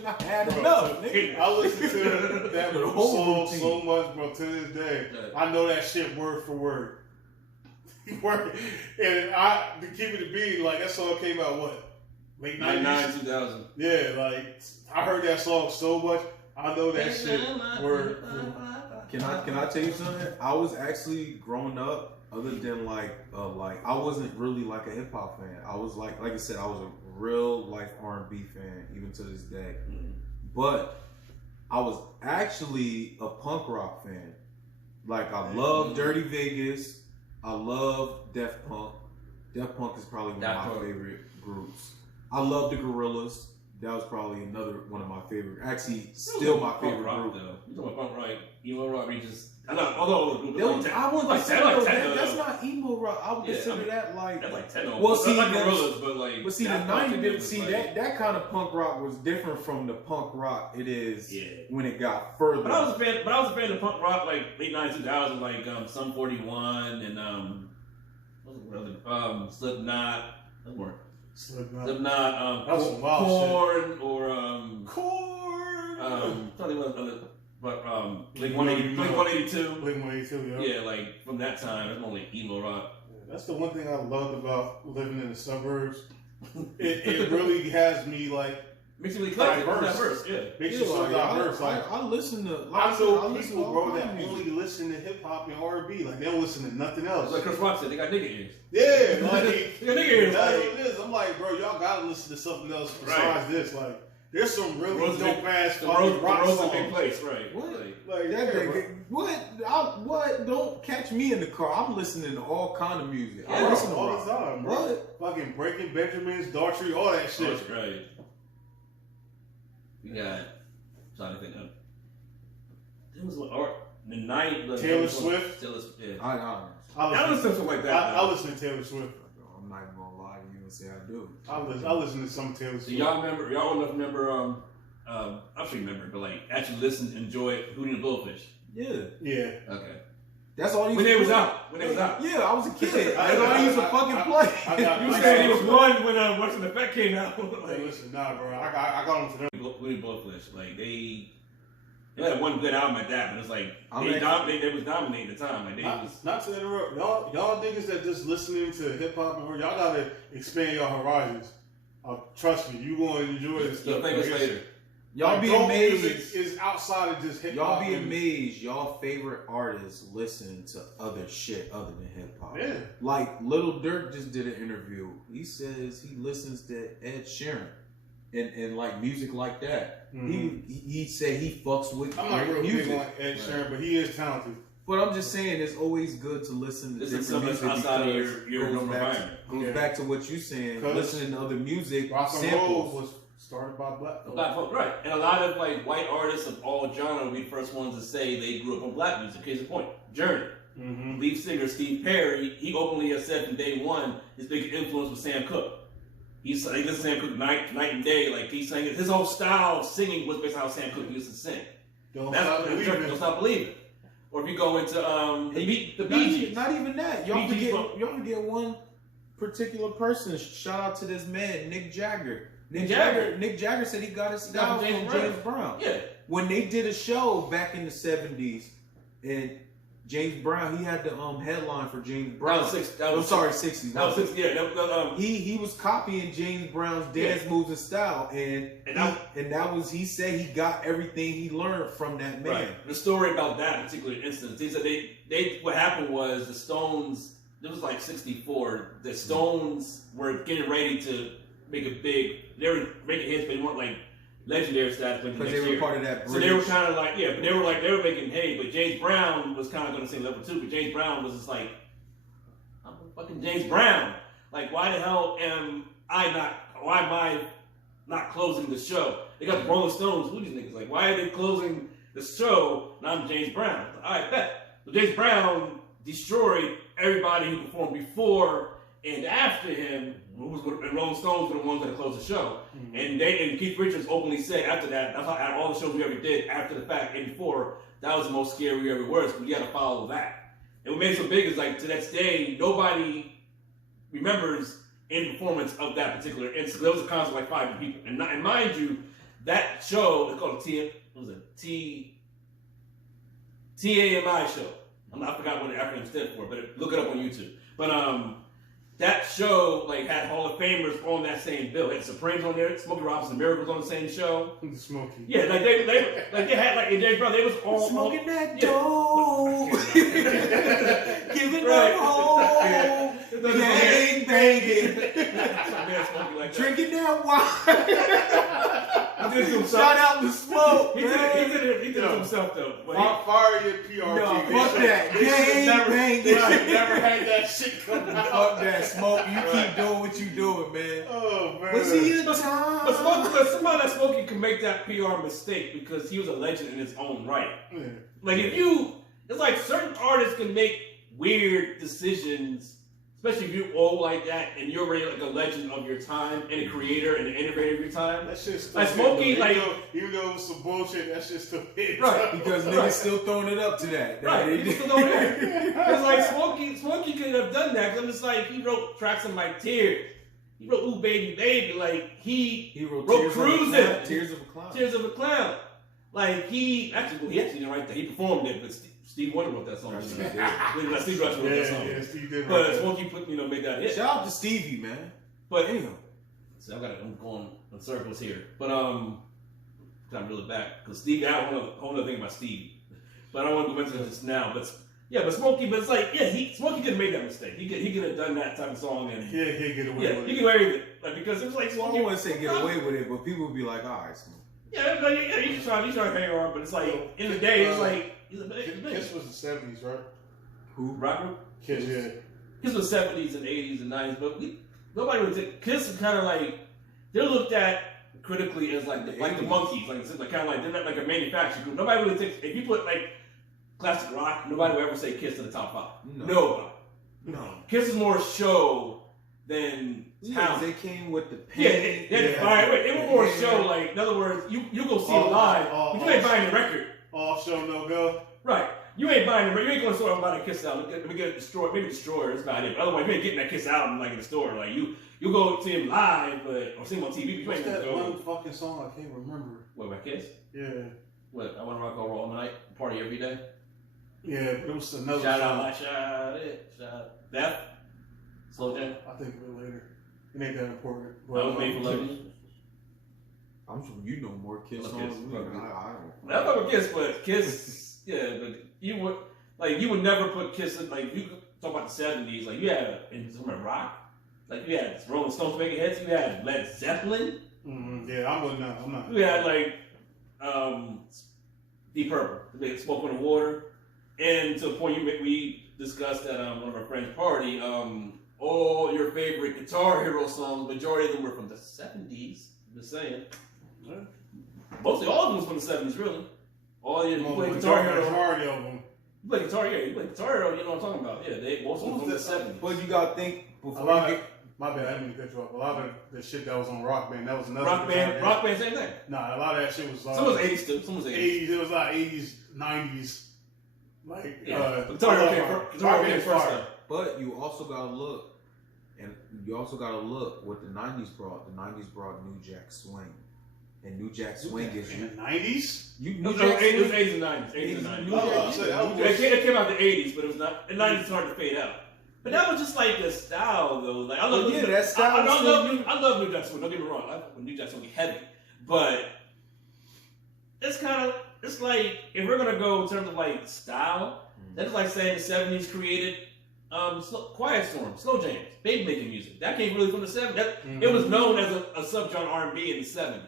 I had enough, nigga. I listen to that The song whole routine. so much, bro. To this day, I know that shit word for word. Word. And to keep it to be, like that song came out what? Late 90s? 2000. Yeah, like I heard that song so much. I know that shit word. Can I tell you something? I was actually growing up. Other than like I wasn't really like a hip hop fan. I was like I said, I was a real life R&B fan even to this day. But I was actually a punk rock fan. Like I love Dirty Vegas. I love Def Punk. Def Punk is probably one of my favorite groups. I love the Gorillas. That was probably another one of my favorite. Actually, still my favorite group. You know what punk rock? Emo rock reaches. Although I wouldn't like consider like that's not emo rock. I would consider that like that's like techno. Well, see, like Gorillas, but see the '90s. That kind of punk rock was different from the punk rock it is when it got further. But I was a fan of punk rock like late '90s, 2000, like Sum 41 and Slipknot. That's more. Slipknot. That's some wild Korn or Korn. But Blink 182. Blink 182, yeah, like from that time, it's more like emo rock. That's the one thing I loved about living in the suburbs. It really has me like makes you really diverse. Yeah, makes you so diverse. I listen to. I know people, bro, that only listen to hip hop and R&B. Like they don't listen to nothing else. Like Chris Rock said, they got nigga ears. Yeah, like they got nigga ears. That's what it is. I'm like, bro, y'all gotta listen to something else besides this. Like. There's some really dope ass fucking rock songs. Big place, right? What? Like what? Don't catch me in the car. I'm listening to all kind of music. I listen all the time, bro. What? Fucking Breaking Benjamins, Daughtry, all that shit. That's right. We got. Trying to think of. It was what the night. Taylor Swift. Yeah. I listen to something like that. I listen to Taylor Swift. I'm not even gonna lie to you and say I do. I listen to some Taylor Swift. So y'all old enough to remember? I'm sure you remember, but like actually listen, enjoy Hootie and the Blowfish. Yeah. Okay. That's all. When they was out. Yeah, I was a kid. That's all I used to fucking play. You said he was one when What's in Effect came out. Hey, listen, nah, bro. I got them to them. Hootie and Blowfish, like they had one good album at that, but it's like they was dominating the time. Like they not to interrupt, y'all niggas that just listening to hip hop and y'all gotta expand your horizons. Trust me, you gonna enjoy this stuff. You'll thank us later. Y'all be amazed. Is outside of just hip hop. Y'all be amazed. Y'all favorite artists listen to other shit other than hip hop. Yeah. Like Lil Durk just did an interview. He he listens to Ed Sheeran and like music like that. Mm-hmm. He said he fucks with. I'm not real big on Ed Sheeran, but he is talented. But I'm just saying, it's always good to listen to different music outside of your normal environment. Goes back to what you're saying. Listening to other music. Rock and roll was started by black folks. Right. And a lot of like white artists of all genres will be the first ones to say they grew up on black music. Case in point, Journey. Mm-hmm. Lead singer Steve Perry, he openly has said from day one his big influence was Sam Cooke. He listened to Sam Cooke night and day. Like he sang his whole style of singing was based on how Sam Cooke used to sing. Don't Stop Believing. Or if you go into the Bee Gees. Not even that. Y'all forget one particular person. Shout out to this man, Nick Jagger. Nick Jagger said he got his style from James Brown. Yeah. When they did a show back in the 70s, and James Brown, he had the headline for James Brown. That was 60s. That was 60s. Yeah. He was copying James Brown's dance moves and style, and that was he said he got everything he learned from that man. Right. The story about that particular instance, he said they what happened was the Stones. It was like 64. The Stones were getting ready to make a big. They were making hits, but they weren't like legendary status. Because they were part of that. So they were kind of like, yeah, but they were making hay. But James Brown was kind of going to sing level 2. But James Brown was just like, I'm fucking James Brown. Like, why the hell am I not closing the show? They got the Rolling Stones. Who these niggas? Like, why are they closing the show? And I'm James Brown. All right, bet. So James Brown destroyed everybody who performed before and after him. And Rolling Stones were the ones that closed the show. Mm-hmm. And Keith Richards openly said after that, that's how out of all the shows we ever did after the fact, 84, that was the most scary we ever was, but you had to follow that. And what made it so big is like to this day, nobody remembers any performance of that particular instance. There was a concert like 5 people. And mind you, that show, it's called TAMI show. I forgot what the acronym stood for, but look it up on YouTube. But that show like had Hall of Famers on that same bill. It had Supremes on there, Smokey Robinson Miracles on the same show. Smokey. Yeah, like they had like in James Brown, they was all smoking that dope, giving right. up home, gang banging, like drinking that wine. Shout out to Smoke. He did it to himself though. Fire your PR no, team. Fuck that. Gang banging. Never had that shit come out. Fuck that, Smoke. You keep doing what you doing, man. Oh man. Was he a time? But somebody that Smokey can make that PR mistake because he was a legend in his own right. Yeah. Like it's like certain artists can make weird decisions. Especially if you're old like that and you're already like a legend of your time and a creator and an innovator of your time. That shit's still like Smokey, even though it was some bullshit, that shit's still hit. Right. Because niggas still throwing it up to that. Right. He's still throwing it up. Because like Smokey could have done that. Because I'm just like, he wrote tracks on my Tears. He wrote Ooh Baby Baby. Like he wrote Cruising. Tears of a Clown. Tears of a Clown. Like he actually didn't write that. He performed it, but Steve Wonder wrote that song. Steve Rush wrote that song. Yeah, Steve did. But Smokey made that hit. Shout out to Stevie, man. But anyhow, so I'm going in circles here. But I'm really back because Stevie. I have a whole other thing about Stevie, but I don't want to go into this now. But Smokey. But it's like Smokey could have made that mistake. He could have done that type of song and he get away with it. He could get away with it. Like because it was like Smokey. I wouldn't say get away with it, but people would be like, all right, Smokey. Yeah, he's trying to hang on, but it's like in the day, it's like Kiss was the 70s, right? Who? Rock group? Kiss, yeah. Kiss was 70s and 80s and 90s, but nobody would take Kiss is kind of like they're looked at critically as like the Monkees, like kind of like they're not like a manufacturing group. Nobody really takes if you put like classic rock, nobody would ever say Kiss to the top 5. Nobody. No. Kiss is more show than talent. They came with the pain. They were more show. Like in other words, you go see it live, but you ain't buying the record. All show, no go. Right. You ain't buying the record. You ain't going to store and buy that Kiss album. Let me get it destroyed. Maybe Destroyer. That's about it. But otherwise, you ain't getting that Kiss album like in the store. Like you go see him live, or see him on TV. But you ain't that go. One fucking song I can't remember. What about Kiss? Yeah. What? I want to rock all night, party every day. Yeah, but it was another. Shout out, Beth. Slow down. I think of it later. It ain't that important. That was made for love. I'm sure you know more Kiss songs. I don't know Kiss, but Kiss, but you would never put Kiss in, like, you talk about the 70s, like, you had, in some rock, like, you had Rolling Stones making hits, you had Led Zeppelin. Mm-hmm. Yeah, I'm not. You had, like, Deep Purple, they Smoke on the Water, and to the point we discussed at one of our friends' party, all your favorite Guitar Hero songs, majority of them were from the 70s, I'm just saying. Yeah. Mostly all of them was from the 70s, really. All you play Guitar Hero. Majority of them. You play Guitar Hero, you know what I'm talking about. Yeah, most of them from the 70s. But you gotta think before my bad, I didn't mean to cut you off. A lot of the shit that was on Rock Band, that was another Rock Band, same thing. Nah, a lot of that shit was some was 80s too. Some was 80s. It was like 80s, 90s. Like Guitar Hero came first. But you also gotta look, what the 90s brought. The 90s brought New Jack Swing. And New Jack Swing is in the 90s. It was 80s and 90s. 80s and 90s. It came out the 80s, but it was not. The 90s started to fade out. But that was just like the style, though. Like I love that style. I love New Jack Swing. Don't get me wrong. I love New Jack Swing heavy, but it's like if we're gonna go in terms of like style, that's like saying the 70s created Quiet Storm, slow jams, baby making music. That came really from the 70s. It was known as a subgenre R&B in the 70s.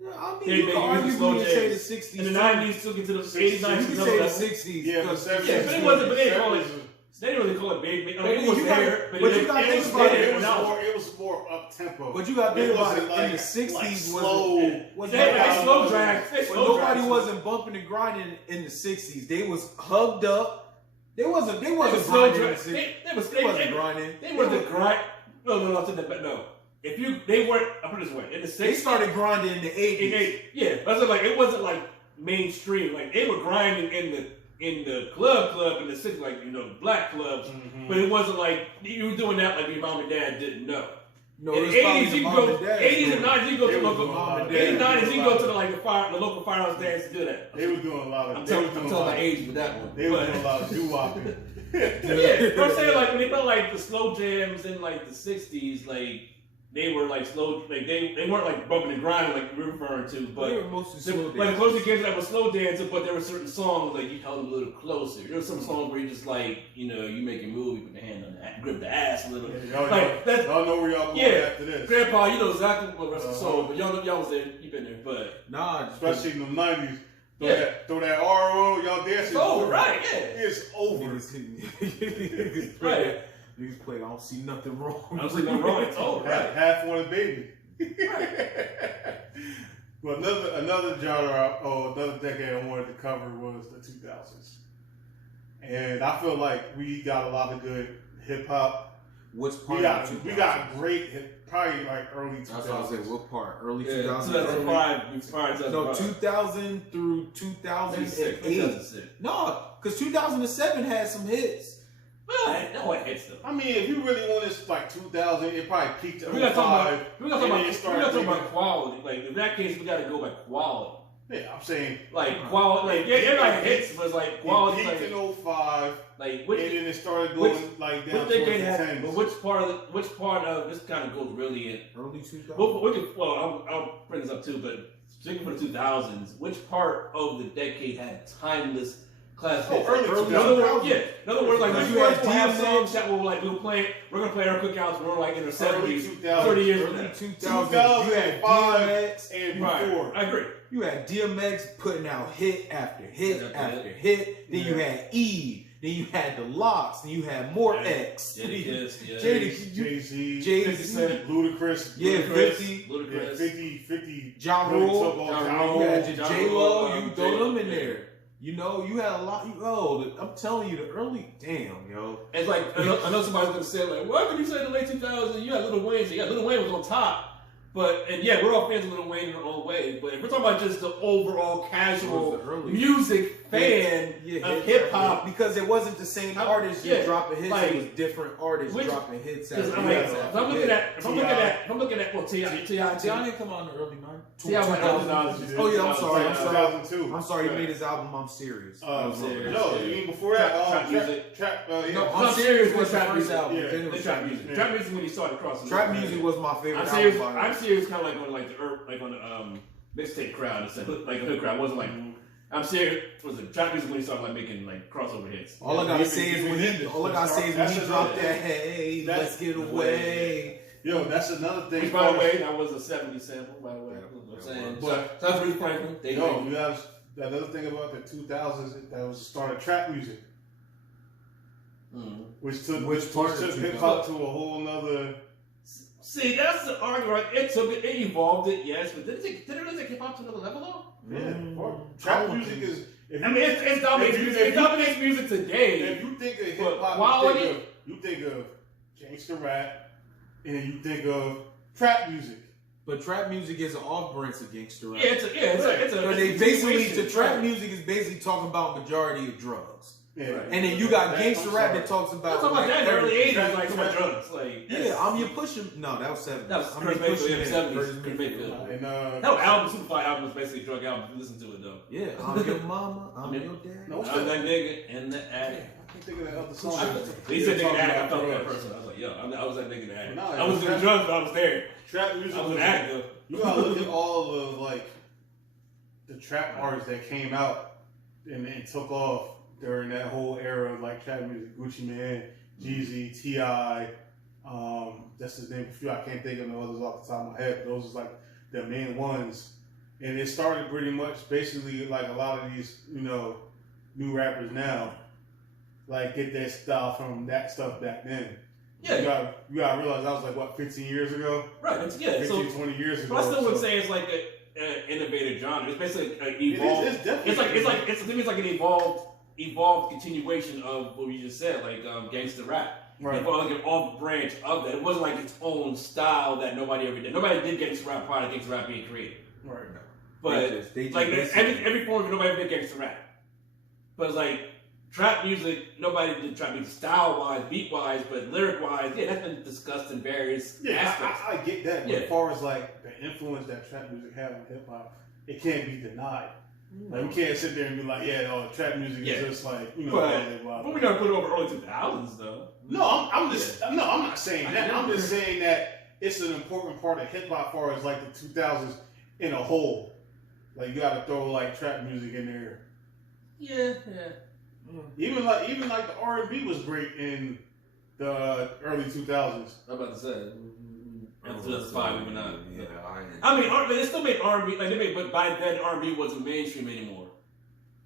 Yeah, I mean, you can arguably say the 60s. In the 90s took it to the 80s, 90s. You can say the 60s. Yeah, but 70s. Yeah, but it wasn't. But they didn't call it. They didn't really call it baby. I mean, it was there, but you got to think about it. It was more up tempo. But you got to think about it. In the 60s, slow drag. Nobody wasn't bumping and grinding in the 60s. They was hugged up. They wasn't grinding in the 60s. They wasn't grinding. They wasn't grinding. No. They weren't. I put it this way. In the 60s, they started grinding in the 80s. Yeah, but like it wasn't like mainstream. Like they were grinding in the club in the city, like black clubs. But it wasn't like you were doing that like your mom and dad didn't know. No, in the 80s, you go. 80s and 90s, you go to local. 80s and 90s, you go to the local firehouse dance to do that. They were doing a lot of. I'm telling my age with that one. They were doing a lot of doo-wopping. Yeah, but I'm saying like when they felt like the slow jams in like the 60s, like. They were like slow, like they weren't like bumping and grinding like we're referring to, but they were mostly slow like the closest games that were slow dancing, but there were certain songs like you held them a little closer. There were some songs where you just like you make a move, you put your hand on that, grip the ass a little. Yeah, y'all know where y'all going after this. Grandpa, you know exactly what the rest of the song, but y'all was there, you been there, but especially in the 90s. Throw that R on, y'all dancing. Oh, right, yeah. It's over. Right. Niggas play, I don't see nothing wrong. I don't see nothing wrong. It's over. Right. Half on a baby. Right. Well, another genre or another decade I wanted to cover was the 2000s. And I feel like we got a lot of good hip hop. What's part we got great hip, probably like early 2000s. That's what I said. What part? Early 2000s? 2005. No, 2000 through 2008. No, because 2007 had some hits. Well, no hits though. I mean, if you really want this like 2000, it probably peaked at 05. We got to talk about quality. Like in that case, we got to go by quality. Yeah, I'm saying like quality. Like everybody hits, but it's like quality. It peaked in 05. Like and then it started going like down towards the 10s. But which part of this kind of goes really in early 2000s? I'll bring this up too. But speaking for the 2000s, which part of the decade had timeless? Early 2000s. In other words, like you have songs that will like we're gonna play our cookouts. We're like in the 70s, 30 years from now. 2000. You had DMX and before. I agree. You had DMX putting out hit after hit after hit. Then you had E. Then you had the Locks. Then you had more X. Jay-Z, Ludacris. Yeah, 50. Ludacris. 50. Ja Rule. You had your J-Lo. You throw them in there. You had a lot. I'm telling you, the early yo. It's like I know somebody's gonna say like, why could you say the late 2000s? You had Lil Wayne. So Lil Wayne was on top. But we're all fans of Lil Wayne in our own way. But if we're talking about just the overall casual music fan of hip hop, because it wasn't the same artist just dropping hits, it was different artists dropping hits. If I'm looking at T.I. didn't come out in the early 90s. T.I. went out in 2000. Oh yeah, I'm sorry. 2002. I'm sorry. He made his album I'm Serious. No, even before that, trap music. No, I'm Serious was trap music. Trap music. Trap music when he started crossing. Trap music was my favorite album. I'm Serious kind of like on the mixtape crowd, like a hood crowd. It wasn't like I'm Serious was the trap music when he started like making like crossover hits. All I gotta say is when he dropped that hey, let's get away. Yo, that's another thing. Which, by the way, that was a 70s sample. By the way, I'm saying. But that's Bruce Franklin. You got that other thing about the 2000s that was the start of trap music, which took hip hop to a whole nother. See, that's the argument. It evolved it, yes, but did it take hip hop to another level though? Yeah, trap music is. It dominates music today. If you think of hip hop, quality, you think of gangster rap, and you think of trap music. But trap music is an off-branch of gangster rap. It's a. Trap music is basically talking about majority of drugs. Yeah. Right. And then you got That- gangster I'm rap sorry. that talks about. I'm talking about that in the early '80s, like Trap- talking about drugs, like Yeah, I'm your pusher. No, that was 70s. That was I'm Curtis your Mayfield, pusher yeah, man. 70s, Curtis Mayfield. And, that album, Superfly album, was basically a drug album. If you listen to it though. Yeah, I'm your mama. I'm your dad. No, what's I'm that? that nigga in the attic. I can't think of that other song. He said nigga in the attic. I Talking felt about that drugs. person. I was like, yo, I was that nigga in the attic. No, I was doing trap- drugs, but I was there. Trap music. I was in the attic though. You gotta look at all of like the trap artists that came out and took off during that whole era of like trap music. Gucci Mane, Jeezy, T.I. That's his name. A few I can't think of no others off the top of my head. Those is like the main ones. And it started pretty much basically like a lot of these, you know, new rappers now, like get their style from that stuff back then. Yeah, You gotta realize that was like what, 15 years ago? right. It's, yeah, 15, so 20 years ago. but I still would so- say it's like an innovative genre. It's basically an It evolved. is, it's definitely. It's like an evolved continuation of what we just said, like gangster rap. Right. It was like an off branch of that. It wasn't like its own style that nobody ever did. Nobody did gangster rap prior to gangster rap being created. Right. But They just like basically- every form, nobody ever did gangster rap. But it's like trap music, nobody did trap music style wise, beat wise, but lyric wise, yeah, that's been discussed in various aspects. I get that. But Yeah. as far as like the influence that trap music had on hip hop, it can't be denied. Like we can't sit there and be like, yeah, no, trap music Yeah. is just like, you know, But- blah, blah, But blah. we gotta put it over early 2000s though. No, I'm not saying that. I'm just saying that it's an important part of hip hop, as far as like the 2000s in a whole. Like you got to throw like trap music in there. Yeah. Even like the R&B was great in the early 2000s. I'm about to say. After 2005, we went out. Yeah, I mean, they still made R&B, like they made, but by then R&B wasn't mainstream anymore.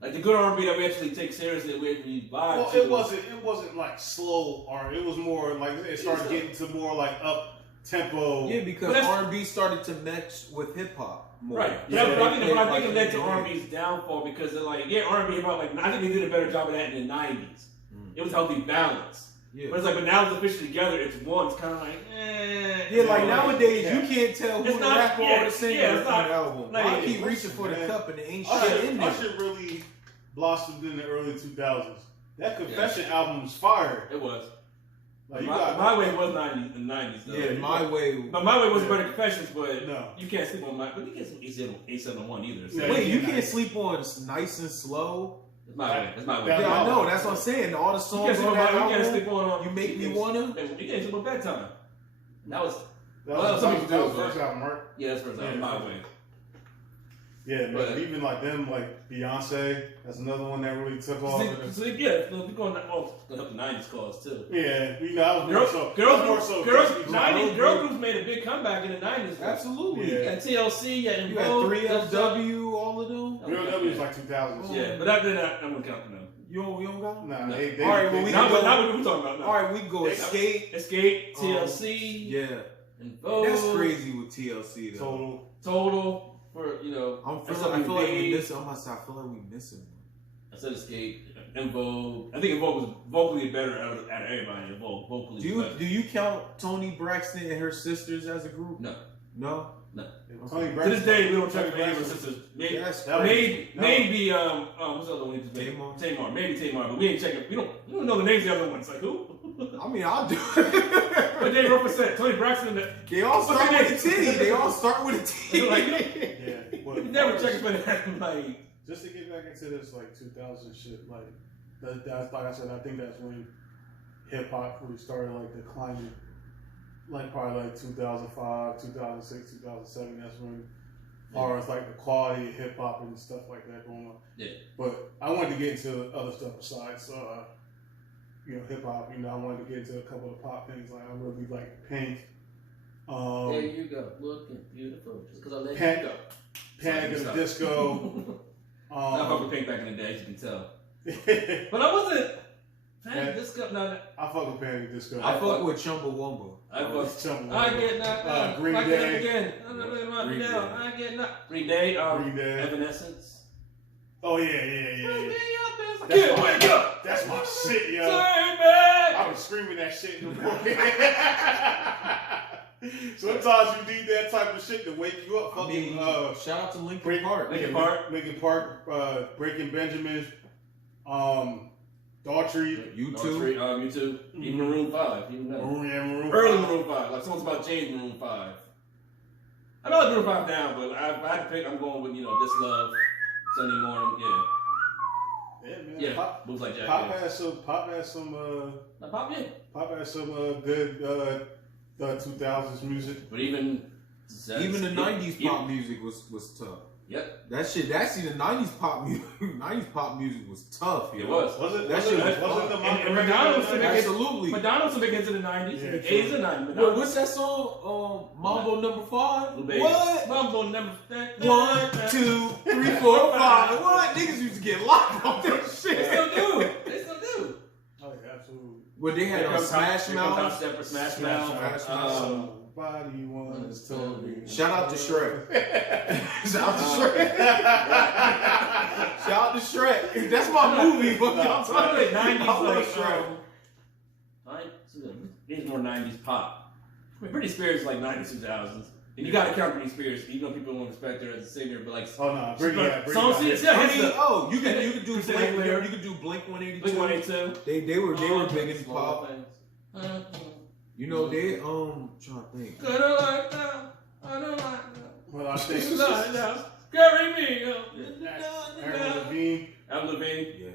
Like the good R&B that we actually take seriously, that we actually vibe Well, to. it wasn't like slow R. It was more like it started getting to more like up tempo. Yeah, because But that's- R&B started to mix with hip hop more. Right. Yeah, But I think it led to Yeah. R&B's downfall because they're like, yeah, R&B hip hop, like I think they did a better job of that in the 90s. It was healthy balance. Yeah. But it's like, but now it's officially together, it's one. It's kind of like, Yeah, like nowadays Yeah. you can't tell who It's the not- rapper yeah, or the singer yeah, is it's on not- the album. like, I keep listen, reaching for the man. cup and there ain't shit in there. Usher really blossomed in the early 2000s. That Confession album was fire. it was. Like you my, got my way was 90s, the 90s though. Yeah, my way. But my way wasn't better confessions, but No. you can't sleep on my. But you can't sleep 871 either. So Yeah. Wait, you Yeah. can't sleep on Nice and Slow? it's my way. It's my way. Yeah, Yeah, I know. That's what I'm saying. All the You songs can't sleep on on that my. You can't album. sleep on. You make me wanna. You can't sleep on bedtime. That was. That Well, was some the people do, first but- album, right? Yeah, that's first Yeah. time. My way. Yeah, man. But- Even like them, like Beyonce, that's another one that really took off. So, yeah, we're going to help the 90s cause too. Yeah, you know, I was more so. Girls, Destiny 90s, Child. girl groups made a big comeback in the 90s. Absolutely. Yeah. You got TLC, you had You had 3FW, all of them. Real W was like 2000s. Yeah, but after that, I'm gonna count them. You don't got them? Nah, No. they, All right, well, we Not can go- what we talking about. No. All right, we can go They- Escape. Escape, TLC, Yeah, and Vogue. that's crazy with TLC though. total. For I I feel like feel like we missing. I'm gonna say I feel like we missing. I said Escape, and Vogue. I think Vogue was vocally better out of everybody. Vogue vocally. Do you count Toni Braxton and her sisters as a group? No. No. Tony To Braxton. this day, we don't check Tony for any of our Braxton. sisters. Maybe, That's That was- maybe, no. maybe, what's the other one? Tamar. Maybe Tamar, but we ain't checking. We don't know the names of the other ones. Like who? I mean, I'll do But it. they represent Tony Braxton. That They all start What's with the a T. They all start with a T. Like- Yeah. Well, we never checking for that. Like Just to get back into this like 2000 shit, like that's like I said, I think that's when hip hop really started like declining. Like probably like 2005, 2006, 2007. That's when, as far as like the quality of hip hop and stuff like that going on. Yeah. But I wanted to get into other stuff besides, hip hop. I wanted to get into a couple of pop things. Like I really like Pink. there you go, looking beautiful. Just because I let Panic- you go. Panic at the Disco. I fucked with Pink back in the day, as you can tell. I But I wasn't. Panic Yeah. Disco. No, fuck with Panic Disco. I fuck with Chumbawamba. I fucked. Chumble. I get knocked out. Green I get Day. up again. I'm not looking at Green me now. Day. I get knocked. Green Day. Green Day. Evanescence. Oh yeah. I That's can't my- wake up. That's my shit, yo. Turn back. I was screaming that shit in the morning. Sometimes you need that type of shit to wake you up. I Fucking mean, shout out to Linkin Break- Park. Linkin Park. Linkin Park, Breaking Benjamin. Daughtry. U2. Even Maroon 5. Even that. Maroon Early 5. Maroon 5. Like songs about James Maroon 5. I know Maroon 5 down, but if I had to pick, I'm going with, This Love, Sunday Morning, yeah. Yeah, man. Yeah, Pop, moves like Jack. Pop had some good 2000s music. But even the 90s pop music was tough. Yep. That shit, the 90s pop music. 90s pop music was tough. It was. Was it? That shit was And Madonna was absolutely. Madonna was a big hit in the 90s. Yeah, 80s and 90s. Well, what's that song? Mambo number 5? What? Mambo number 1, 2, 3, 4, 5. What? Niggas used to get locked on that shit. They still do. Oh, yeah, absolutely. Well, they had on Smash Mouth. Smash Mouth. Somebody once told me. Shout out to Shrek. Shout out to Shrek. Shout out to Shrek. That's my movie, but y'all talking about 90s like Shrek. These more 90s pop. I mean, Britney Spears is like 90s, 2000s. And you gotta count Britney Spears, even though people don't respect her as a singer, but like. Oh no, Britney. You can do Blink. You can do Blink 182. Blink 182. They were big in pop. You know they trying to think. I don't like that. I don't like that. Well, I think carry me. Avril Lavigne. Yeah.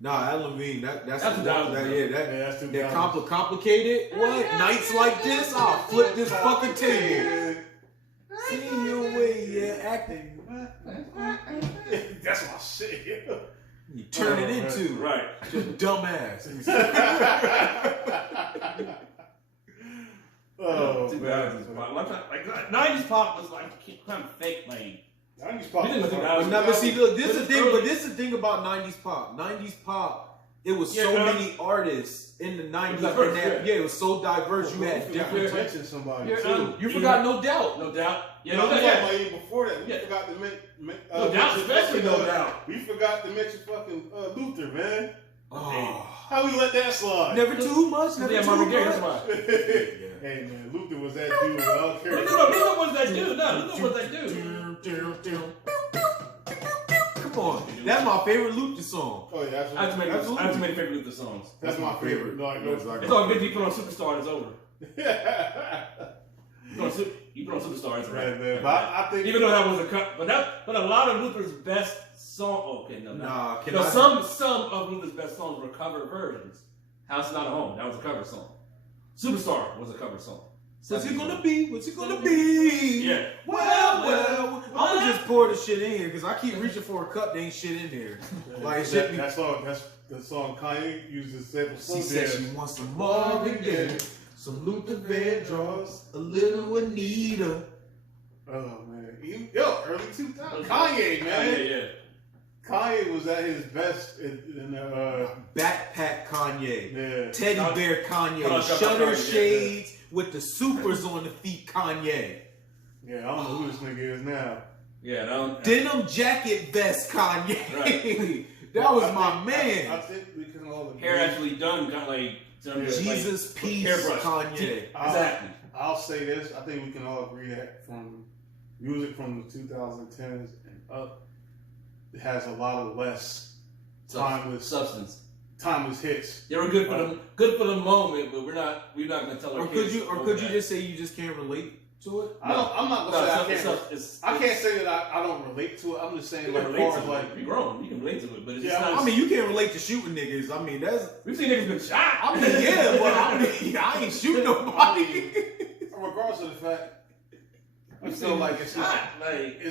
Nah, Avril Lavigne. That's that complicated. What nights like this? I'll flip this fucking table. See your way, yeah, acting. That's my shit. You turn it into just dumbass. Oh, 2000s pop. Like 90s pop was like kind of fake, like 90s pop. But see, look, this is the thing. But this is the thing about 90s pop. 90s pop, it was so many artists in the 90s. It was so diverse. You had different. Mention somebody. You forgot No Doubt. No Doubt. Yeah, No Doubt. Even before that, we forgot to mention. No Doubt, especially No Doubt. We forgot to mention fucking Luther, man. Oh. How we let that slide? Never too much. Never too much. Hey man, Luther was that dude. Luther was that dude. No, Luther was that dude. Come on, that's my favorite Luther song. Oh yeah, I have too many favorite Luther songs. That's my favorite. It's all good. You put on Superstar, it's over. You put on Superstar, it's right. Man, but I think even though that was a cut, but a lot of Luther's best songs. Okay, some of Luther's best songs were cover versions. House Not a Home, that was a cover song. Superstar was a cover song. What's it gonna be? What's it gonna be? Yeah. Well, I'm gonna just pour the shit in here because I keep reaching for a cup. There ain't shit in there. Like shit. That's the song Kanye uses. She said she wants some Marvin Gaye, some Luther Vandross, a little Anita. Oh man, early 2000s. Kanye, man. Yeah. Kanye was at his best in Backpack Kanye, yeah. Teddy Bear Kanye, Shutter Shades with the supers on the feet Kanye. Yeah, I don't know who this nigga is now. Yeah, Denim jacket vest Kanye. Right. That was my man. I think we can all agree. Hair actually done, kind of like Jesus peace Kanye. Exactly. I'll say this. I think we can all agree that from music from the 2010s and up, it has a lot of less timeless hits. They were good for the moment, but we're not gonna tell our kids. Or could you just say you just can't relate to it? No, I'm not gonna say I can't say that I don't relate to it. I'm just saying like far as like you're grown, you can relate to it, but it's not. I mean, you can't relate to shooting niggas. I mean, we've seen niggas been shot. I mean, yeah, but I ain't shooting nobody. Regardless of the fact, I feel like it's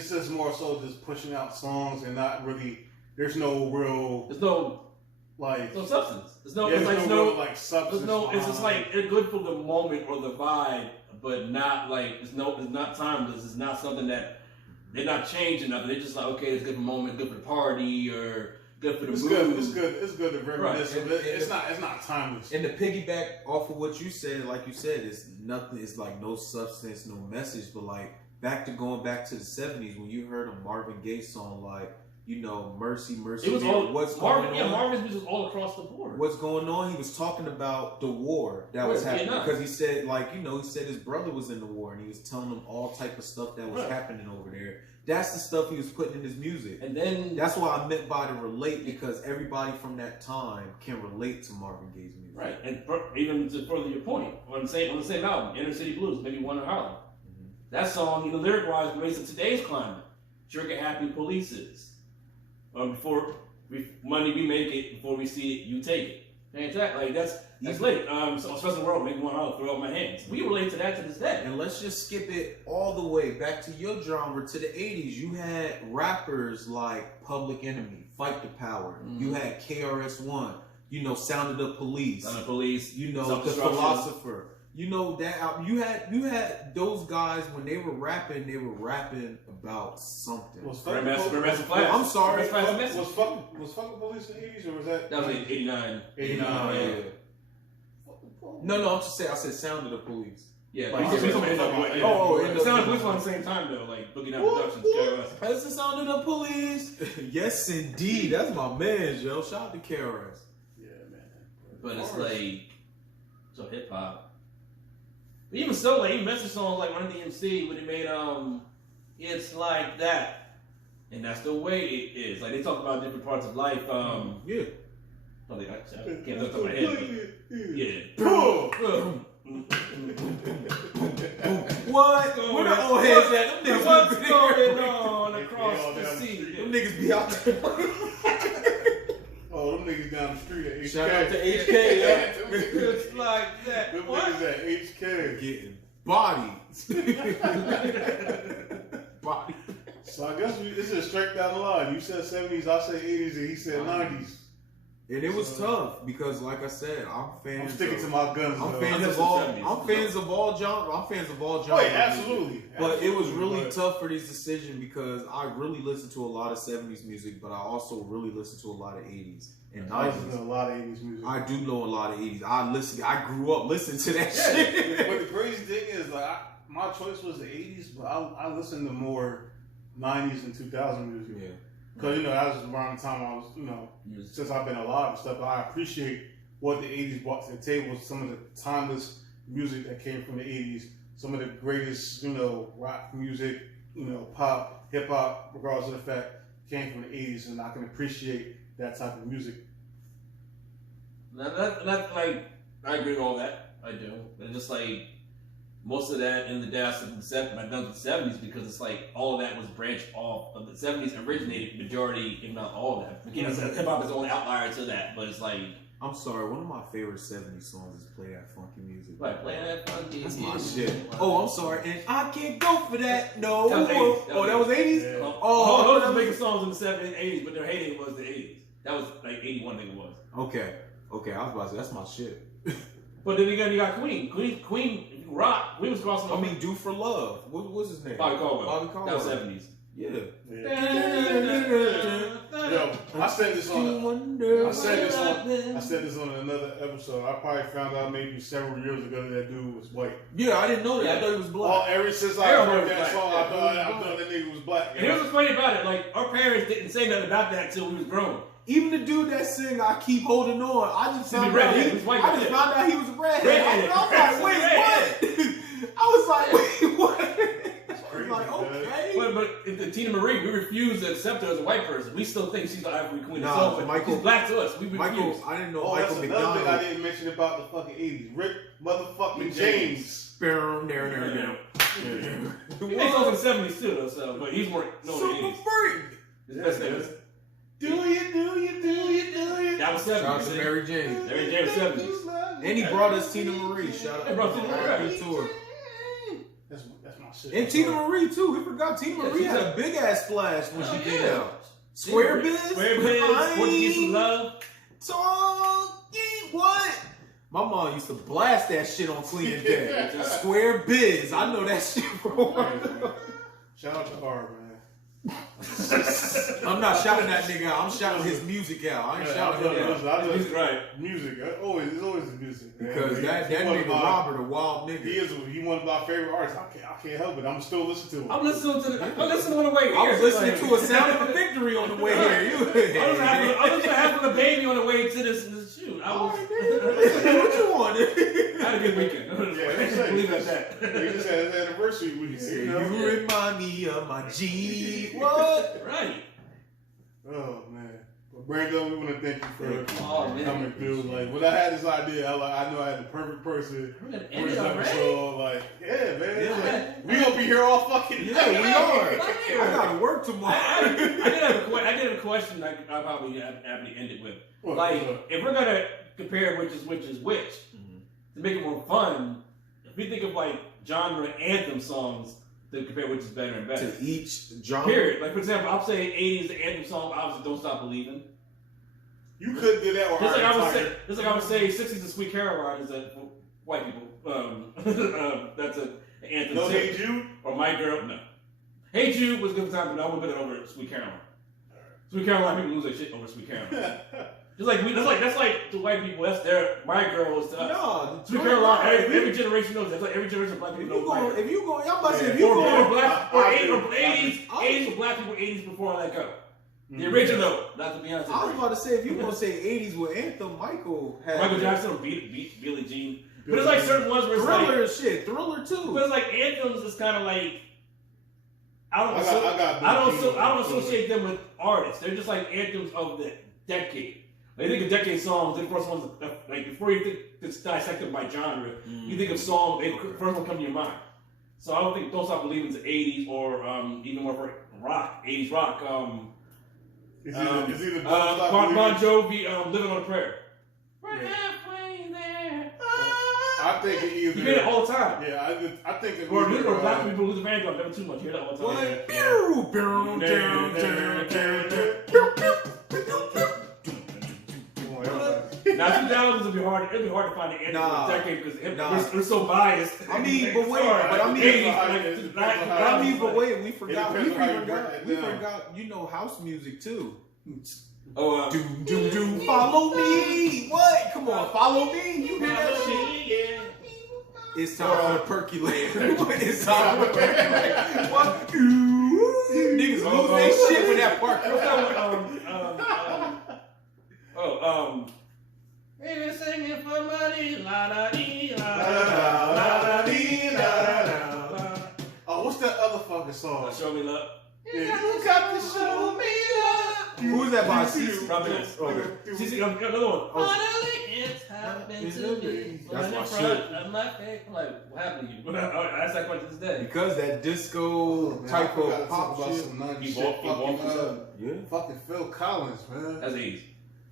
just more so just pushing out songs and not really. There's no substance. There's no substance. It's just like it's good for the moment or the vibe, but not like it's not timeless. It's not something that they're not changing nothing. They're just like, okay, it's good for the moment, good for the party, or good for the mood. It's good to reminisce. Right. It's not timeless. And to piggyback off of what you said, like you said, it's nothing. It's like no substance, no message. But like going back to the 70s when you heard a Marvin Gaye song like, you know, Mercy, Mercy. It was all Marvin's music was all across the board. What's going on? He was talking about the war that was happening because he said, like, you know, he said his brother was in the war and he was telling him all type of stuff that was happening over there. That's the stuff he was putting in his music. And then that's what I meant by to relate, because everybody from that time can relate to Marvin Gaye's music. Right, and even to further your point, on the same album, Inner City Blues, maybe One in Harlem. That song, lyric-wise, relates to today's climate. Trigger happy police is. Before money we make it, before we see it, you take it. Fantastic. Like that's late. So especially the world, maybe One in Harlem, throw up my hands. We relate to that to this day. And let's just skip it all the way back to your genre, to the 80s. You had rappers like Public Enemy, Fight the Power. You had KRS-One. Sound of the Police. Sound of the Police. The Philosopher. That you had those guys, when they were rapping about something. Grandmaster Flash. I'm sorry. Was fucking police in the 80s, or was that? That was 89. 89. Yeah. No, I'm just saying. I said Sound of the Police. Yeah. Like, Sound of the Police on the same time though, like Boogie Down Productions. That's the Sound of the Police. Yes, indeed. That's my man, yo. Shout out to KRS. Yeah, man. But it's like so hip hop. Even so, like even message songs like Run DMC when they made It's Like That, and that's the way it is. Like they talk about different parts of life. Yeah. I can't look up my head. Yeah. What? Where the old heads at? Them niggas What's going on across the sea? Them niggas be out there. Oh, them niggas down the street at HK. Shout out to HK, yeah. It's like that. Them What? niggas at HK. Getting bodied. Body. So I guess this is straight down the line. You said 70s, I said 80s, and he said 90s. And it was tough because, like I said, I'm sticking to my guns. I'm fans of all genres. Oh, yeah, absolutely. But it was really tough for this decision because I really listened to a lot of 70s music, but I also really listened to a lot of 80s and 90s. I listen to a lot of 80s music. I do know a lot of 80s. I grew up listening to that shit. But the crazy thing is, like, my choice was the 80s, but I listened to more 90s and 2000 music. Yeah. Because, that was around the time I was, since I've been alive and stuff, I appreciate what the 80s brought to the table, some of the timeless music that came from the 80s, some of the greatest, rock music, pop, hip-hop, regardless of the fact, came from the 80s, and I can appreciate that type of music. I agree with all that. I do. But just like, most of that in the dash of the 70s, because it's like all of that was branched off of the 70s, originated majority, if not all of that. Hip hop is the only outlier to that, but it's like. I'm sorry, one of my favorite 70s songs is Play That Funky Music. Right, Play That Funky Music. That's my shit. Oh, I'm sorry, and I can't go for that. No. That was 80s? Yeah. Oh, those were making songs in the 70s and 80s, but their heyday was the 80s. That was like 81, I think it was. Okay, I was about to say, that's my shit. But then again, you got Queen. Queen rock. Queen was crossing over. Do for Love. What was his name? Bobby Caldwell. That was 70s. Yeah. Yo, I said this on another episode. I probably found out maybe several years ago that dude was white. Yeah, I didn't know that. I thought he was black. Ever since I heard that song, I thought that nigga was black. And here's what's funny about it. Like, our parents didn't say nothing about that until we was grown. Even the dude that sing "I Keep Holding On," I just found out he was a redhead. I was like, wait, what? I was like, wait, what? I was like, okay. But Tina Marie, we refuse to accept her as a white person. We still think she's the Ivory Queen of soul. She's black to us. We refuse. I didn't know Michael McDonald. That's another thing I didn't mention about the fucking 80s. Rick motherfucking James. He made songs in the 70s too, though. But he's more known in the 80s. His best name is. Do you? That was 70s. Shout out to Mary Jane. Mary Jane was 70s. And he brought us Tina Marie. Shout out. He brought Tina Marie to her. That's my shit. And Tina Marie too. We forgot Tina Marie had a big ass splash when she came out. Square Biz. Portuguese some love. Talking what? My mom used to blast that shit on cleaning day. Square Biz. I know that shit from her. Shout out to her, man. I'm not shouting that nigga out. I'm shouting his music out. I ain't shouting him out. Music. It's always the music. Man. Because that nigga Robert, a wild nigga. He one of my favorite artists. I can't help it. I'm still listening to him. I'm listening on the way here. I was listening to a Sound of a Victory on the way here. I was having a baby on the way to this shoot. What you want? I had a good weekend. say, Leave it at that. They just had his anniversary week. You know? You remind me of my G. What? Right. Oh man. But Brandon, we want to thank you for man. coming through. Like when I had this idea, I knew I had the perfect person We're gonna for end this it already. episode. Like, yeah, man. Yeah. Like, we gonna be here all fucking Yeah, we are. Fire. I gotta work tomorrow. I did have a question I probably happily end it with. What? Like, if we're gonna compare which is which, to make it more fun, if we think of like genre anthem songs to compare which is better and better. To each genre. Period. Like for example, I'll say '80s the anthem song, obviously "Don't Stop Believing." You could do that. Or Just like I would say, '60s the Sweet Caroline is a white people. That's an anthem. No, too. Hey Jude. Or My Girl. No. Hey Jude was a good time, but I would put it over Sweet Caroline. Sweet Caroline, people lose their shit over Sweet Caroline. Just like that's like the white people. That's their My Girl was to us. No, Sweet Caroline. Every generation knows that. That's like every generation of black people knows My Girl. If you go, I'm about to say, if Yeah. you Or go, black or 80s for black people, 80s before I Let Go. The original, not the Beyonce. I was about to say, if you gonna say 80s with Anthem, Michael had Michael Jackson or Billie Jean. But it's like certain ones where it's Thriller like, shit, Thriller too. but it's like anthems is kind of like I don't associate them with artists. They're just like anthems of the decade. Like, you think of decade songs, the first ones like before you think it's dissected by genre, you think of songs. The first one come to your mind. So I don't think "Don't Stop Believing" is 80s or even more for rock, 80s rock. It's either Bon Jovi, "Living on a Prayer." We're halfway there. I think it either. You hear it all the time. Yeah, I think it Or either, black people lose the band drum, never too much. You hear that all the time. What? Now 2000s would be hard. It'd be hard to find the end of the decade because we're so biased. I mean, but wait, we forgot. We forgot. You know, house music too. Oh, do, follow me. What? Come on, follow me. You hear that shit? It's time for the percolator. It's time for the percolator. What? Niggas lose their shit with that part. Baby singing for money, la da dee, la La da dee, la da da. Oh, what's that other fucking song? Show me love. You got to show me love. Who's that by? CC? Probably this. CC, another one. It's happened to me. That's my shit. I'm like, what happened to you? I ask that question to this day. Because that disco type of pop about shit. some 90s He shit. walked Yeah. Fucking Phil Collins, man. That's 80s.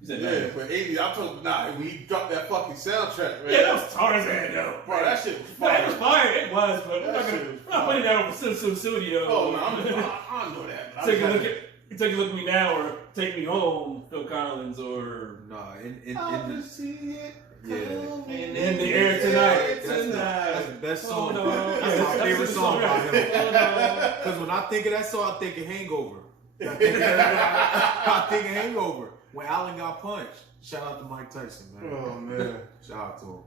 You said Yeah, that. but 80s, I'm talking, when he dropped that fucking soundtrack, man. Yeah, that was Tarzan, though. Bro, that shit was No, it was fire. fire. It was, but we're not putting that over Sim Studio. Oh, no, I know that. Take a look at me now, or take me home, Phil Collins, or Nah, I can see it. yeah. in the air tonight. That's the best song. Oh, no. That's my That's favorite the song by him. Oh, Because when I think of that song, I think of Hangover. I think of Hangover. When Allen got punched. Shout out to Mike Tyson, man. Oh, man. Shout out to him.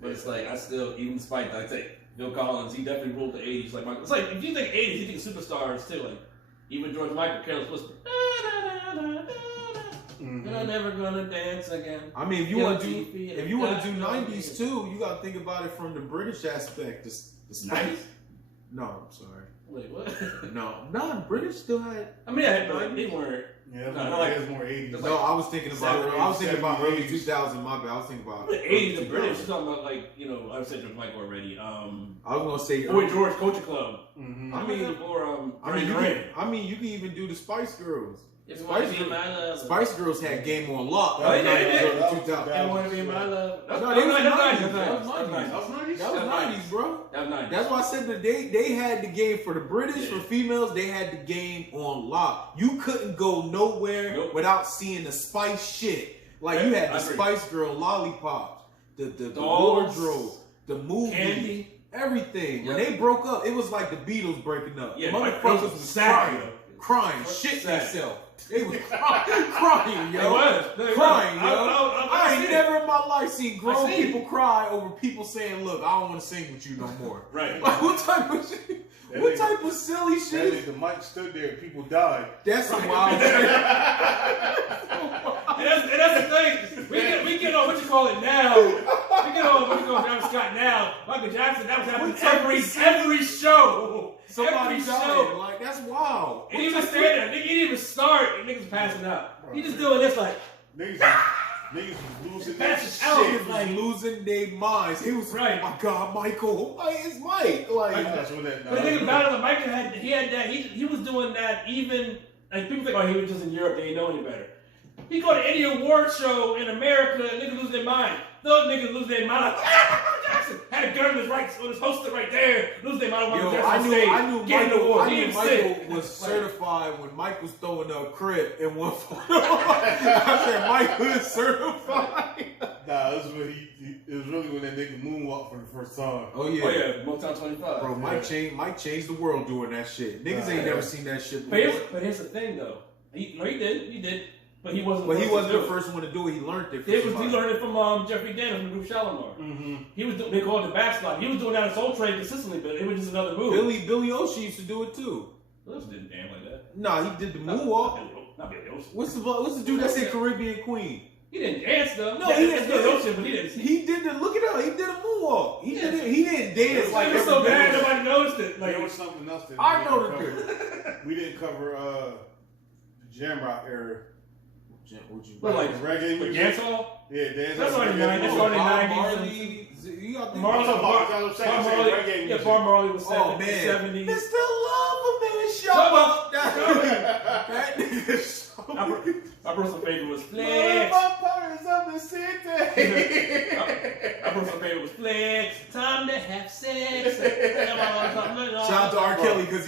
But it's like, I still, even despite that, I take Phil Collins, he definitely ruled the 80s. Like Michael. It's like, if you think 80s, you think superstars too. Like, even George Michael, Careless Whisper. And I'm never gonna dance again. I mean, if you want to do 90s too, you got to think about it from the British aspect. The 90s? No, I'm sorry. Wait, what? No, British still had. I mean, yeah, they weren't. Yeah, No, more 80s. it's No, I was thinking about. I was thinking about early 70s. 2000. My bad. I was thinking about The 80s, the 2000. British, you're talking about, like, I said George Michael already. I was gonna say. Boy George Culture Club. Mm-hmm. I mean, or you can even do the Spice Girls. It's Wanna Be My Love. Spice Girls had Game on Lock. Oh, yeah, That was yeah. 2000. And Wanna Be My Love. No, they was 90s. That That was was 90s. 90s. That was 90s, bro. That was 90s. That's why I said that they had the game for the British, for females, they had the game on lock. You couldn't go nowhere without seeing the Spice shit. Like, you had the Spice Girl lollipops, the wardrobe, the movie, Candy, everything. When they broke up, it was like the Beatles breaking up. Yeah, motherfuckers was crying, shit themselves. They was crying, yo. It was. Crying, yo. I ain't see never in my life seen grown see people cry over people saying, look, I don't want to sing with you no more. Right. Like, what type of shit? What type of silly shit? The mic stood there, people died. That's some wild shit. And that's the thing. We get on what you call it now. We you know, when you go Travis Scott now, Michael Jackson, that was happening every show. Somebody every died. show. Like, that's wild. And he was standing there. He didn't even start, and niggas passing out. He just doing this like. Niggas was losing their Passes out. shit. He was losing their minds. He was Right. oh my God, Michael. Why is Mike? Like, That's what that. But the thing about it, Michael had that. He was doing that even. Like people think, oh, he was just in Europe. They didn't know any better. He go to any award show in America, and niggas lose their mind. Those niggas lose their mind. Like, Michael Jackson had a gun on his holster right there. Lose their mind. yo, I knew Michael was certified when Mike was throwing a crib in one photo. I said Michael is certified. Nah, it was really when that nigga moonwalked for the first time. Oh yeah, Motown 25. bro. Mike changed the world doing that shit. Niggas ain't never seen that shit But before. here's the thing, though. He did. But he wasn't. But he wasn't the first. first one to do it. He learned it. He learned it from Jeffrey Daniels from the group Shalimar. Mm-hmm. He was they called it the backslide. He was doing that in Soul Train consistently, but it was just another move. Billy Ocean used to do it too. Billy Ocean didn't damn like that. Nah, he did the moonwalk. Not Billy Ocean. What's the dude that said Caribbean Queen? He didn't dance though. No, he didn't. Billy Ocean, but he didn't. He did the look it up. He did a moonwalk. He didn't dance like it was so bad everybody. nobody noticed it. Like There was something else that I know the we didn't cover the jam rock era. But like reggae but music. dancehall. Yeah, That's already 90s. That's already 90s. Marley. Bob Marley was 70s. Oh man, 70s. Mr. Loverman, show Shut up. up. That nigga My personal favorite was Flex. My personal favorite was Flex. Time to have sex. Shout out to R. Kelly because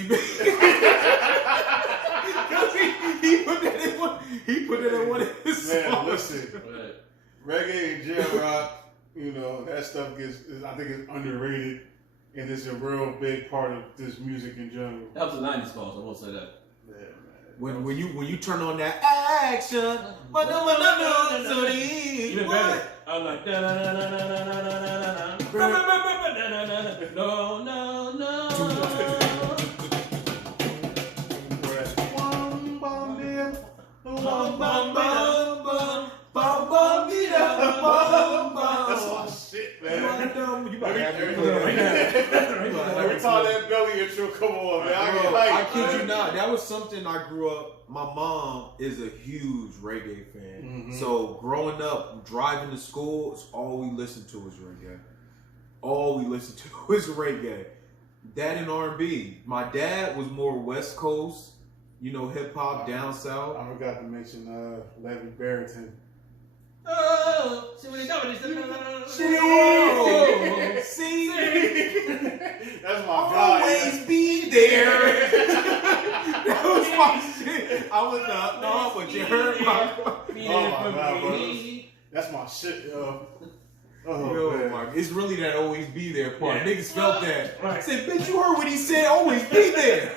he put it in one of his Man, songs. listen, reggae and jam rock, you know, that stuff I think it's underrated, and it's a real big part of this music in general. That was the 90s calls, I will say that. Yeah, man. When you turn on that action, Even better. I'm like, That's my shit, man. You about to have me put it Every time that belly intro come on, man, I get hyped. I kid you not. That was something I grew up. My mom is a huge reggae fan. Mm-hmm. So growing up, driving to school, it's all we listened to is reggae. All we listened to is reggae. That and R&B. My dad was more West Coast, you know, hip hop down south. I forgot to mention Levy Barrington. oh, see what he done. See, That's my guy. always be there. That was my shit. I was no, but you heard my. That's my shit, yo. Yo, man. Mark, it's really that always be there part. Yeah. Niggas felt that. Right. I said, bitch, you heard what he said, always be there.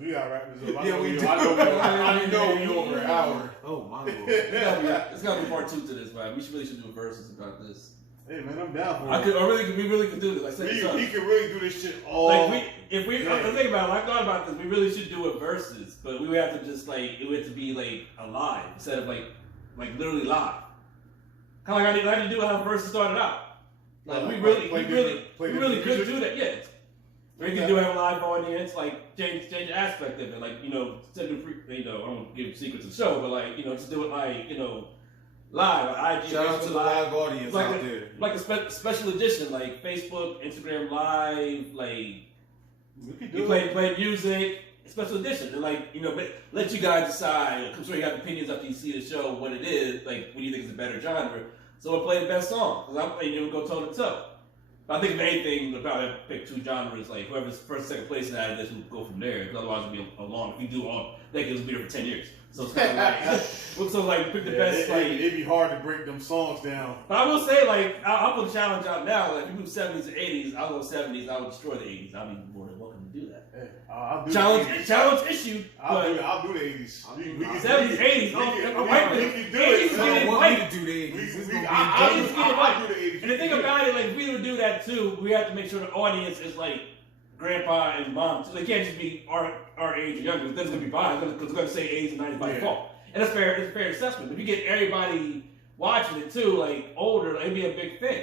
We got rappers up. Yeah, we do. I know we over an hour. Oh, my lord. It's gotta be part 2 to this, man. We really should do verses about this. Hey, man, I'm down for it. We really could do this. Like, We can really do this shit all. like let's think about it. I thought about this. We really should do it versus, but we would have to just like it would have to be like alive instead of like literally live. Kind of like I had to do how verses started out. Like we really could do that. Yeah, we could do have a live audience, like change the aspect of it. Like I don't want to give secrets of the show, but like just do it like live. IG, Shout out Facebook to the live audience like out there. like a special edition, like Facebook, Instagram Live, like We can you do play music, special edition, and let you guys decide. I'm sure you have opinions after you see the show, what it is, like what do you think is a better genre. So we'll play the best song, because I'm playing, go toe to toe. But I think if anything, we'll probably pick 2 genres, like whoever's first, second place in that, will go from there, because otherwise it'll be a long, if we do all, decades will be here for 10 years. So it's kind of pick the best, It'd be hard to break them songs down. But I will say, I'll put a challenge out now. Like, if we move 70s to 80s, I'll go 70s, I will destroy the 80s. I'll be more than welcome to do that. Hey, I'll do Challenge the 80s. challenge issued. I'll do the 80s. We can 70s, 80s. I'm white with it. We can do 80s it. is I getting don't want white. me to do the 80s. It's gonna be I'll dangerous. do the 80s. And the thing about it, like, if we would do that too, we have to make sure the audience is like grandpa and mom. So they can't just be our age or younger. That's gonna be biased because it's gonna say 80s and 90s by default. And it's a fair assessment. But if you get everybody watching it too, like older, it'd be a big thing.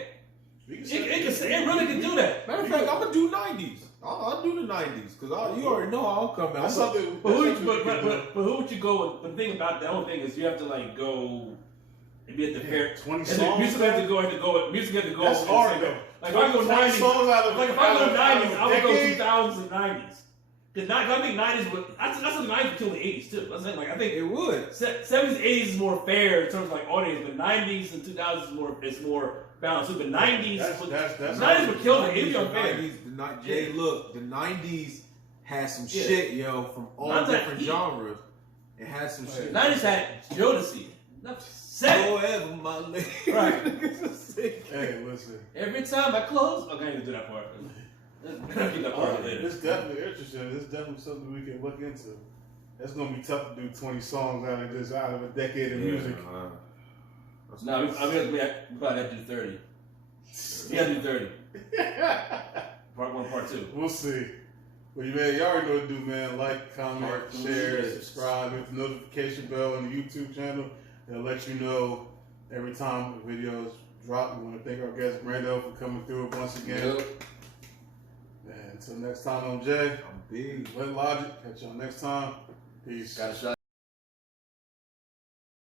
It really can do that. Matter of fact, I'm gonna do 90s. I'll do the 90s because you already know how I'm coming. That's something. But who would you go with? But the thing about the only thing is you have to like go and be at the fair. 20 songs. Music have to go. Music have to go. That's hard though. Like if I go 90s, like if I go 90s, I would go 2000s and 90s. Because I think 90s would. I think 90s would kill the 80s too. I'm saying like I think It would. 70s, 80s is more fair in terms of like audience, but 90s and 2000s is more balanced. But 90s, that's 90s would kill the 80s. The Unfair. 90s, Jay, look, the 90s had some shit, yo, from all different genres. It had some shit. 90s had Jodeci. Forever, my lady. Right. Hey, listen. Every time I close, okay, I can do that part. I'll keep that part later. It's definitely interesting. It's definitely something we can look into. It's gonna be tough to do 20 songs out of a decade of music. No, I mean, we probably have to do 30. We have to do 30. Part 1, part 2. We'll see. Well, man, y'all already know what to do, man. Like, comment, share, subscribe, hit the notification bell on the YouTube channel. It'll let you know every time the videos drop. We want to thank our guest Brando for coming through once again. Yep. And until next time, I'm Jay. I'm big. Lit Logic. Catch y'all next time. Peace. Got a shot.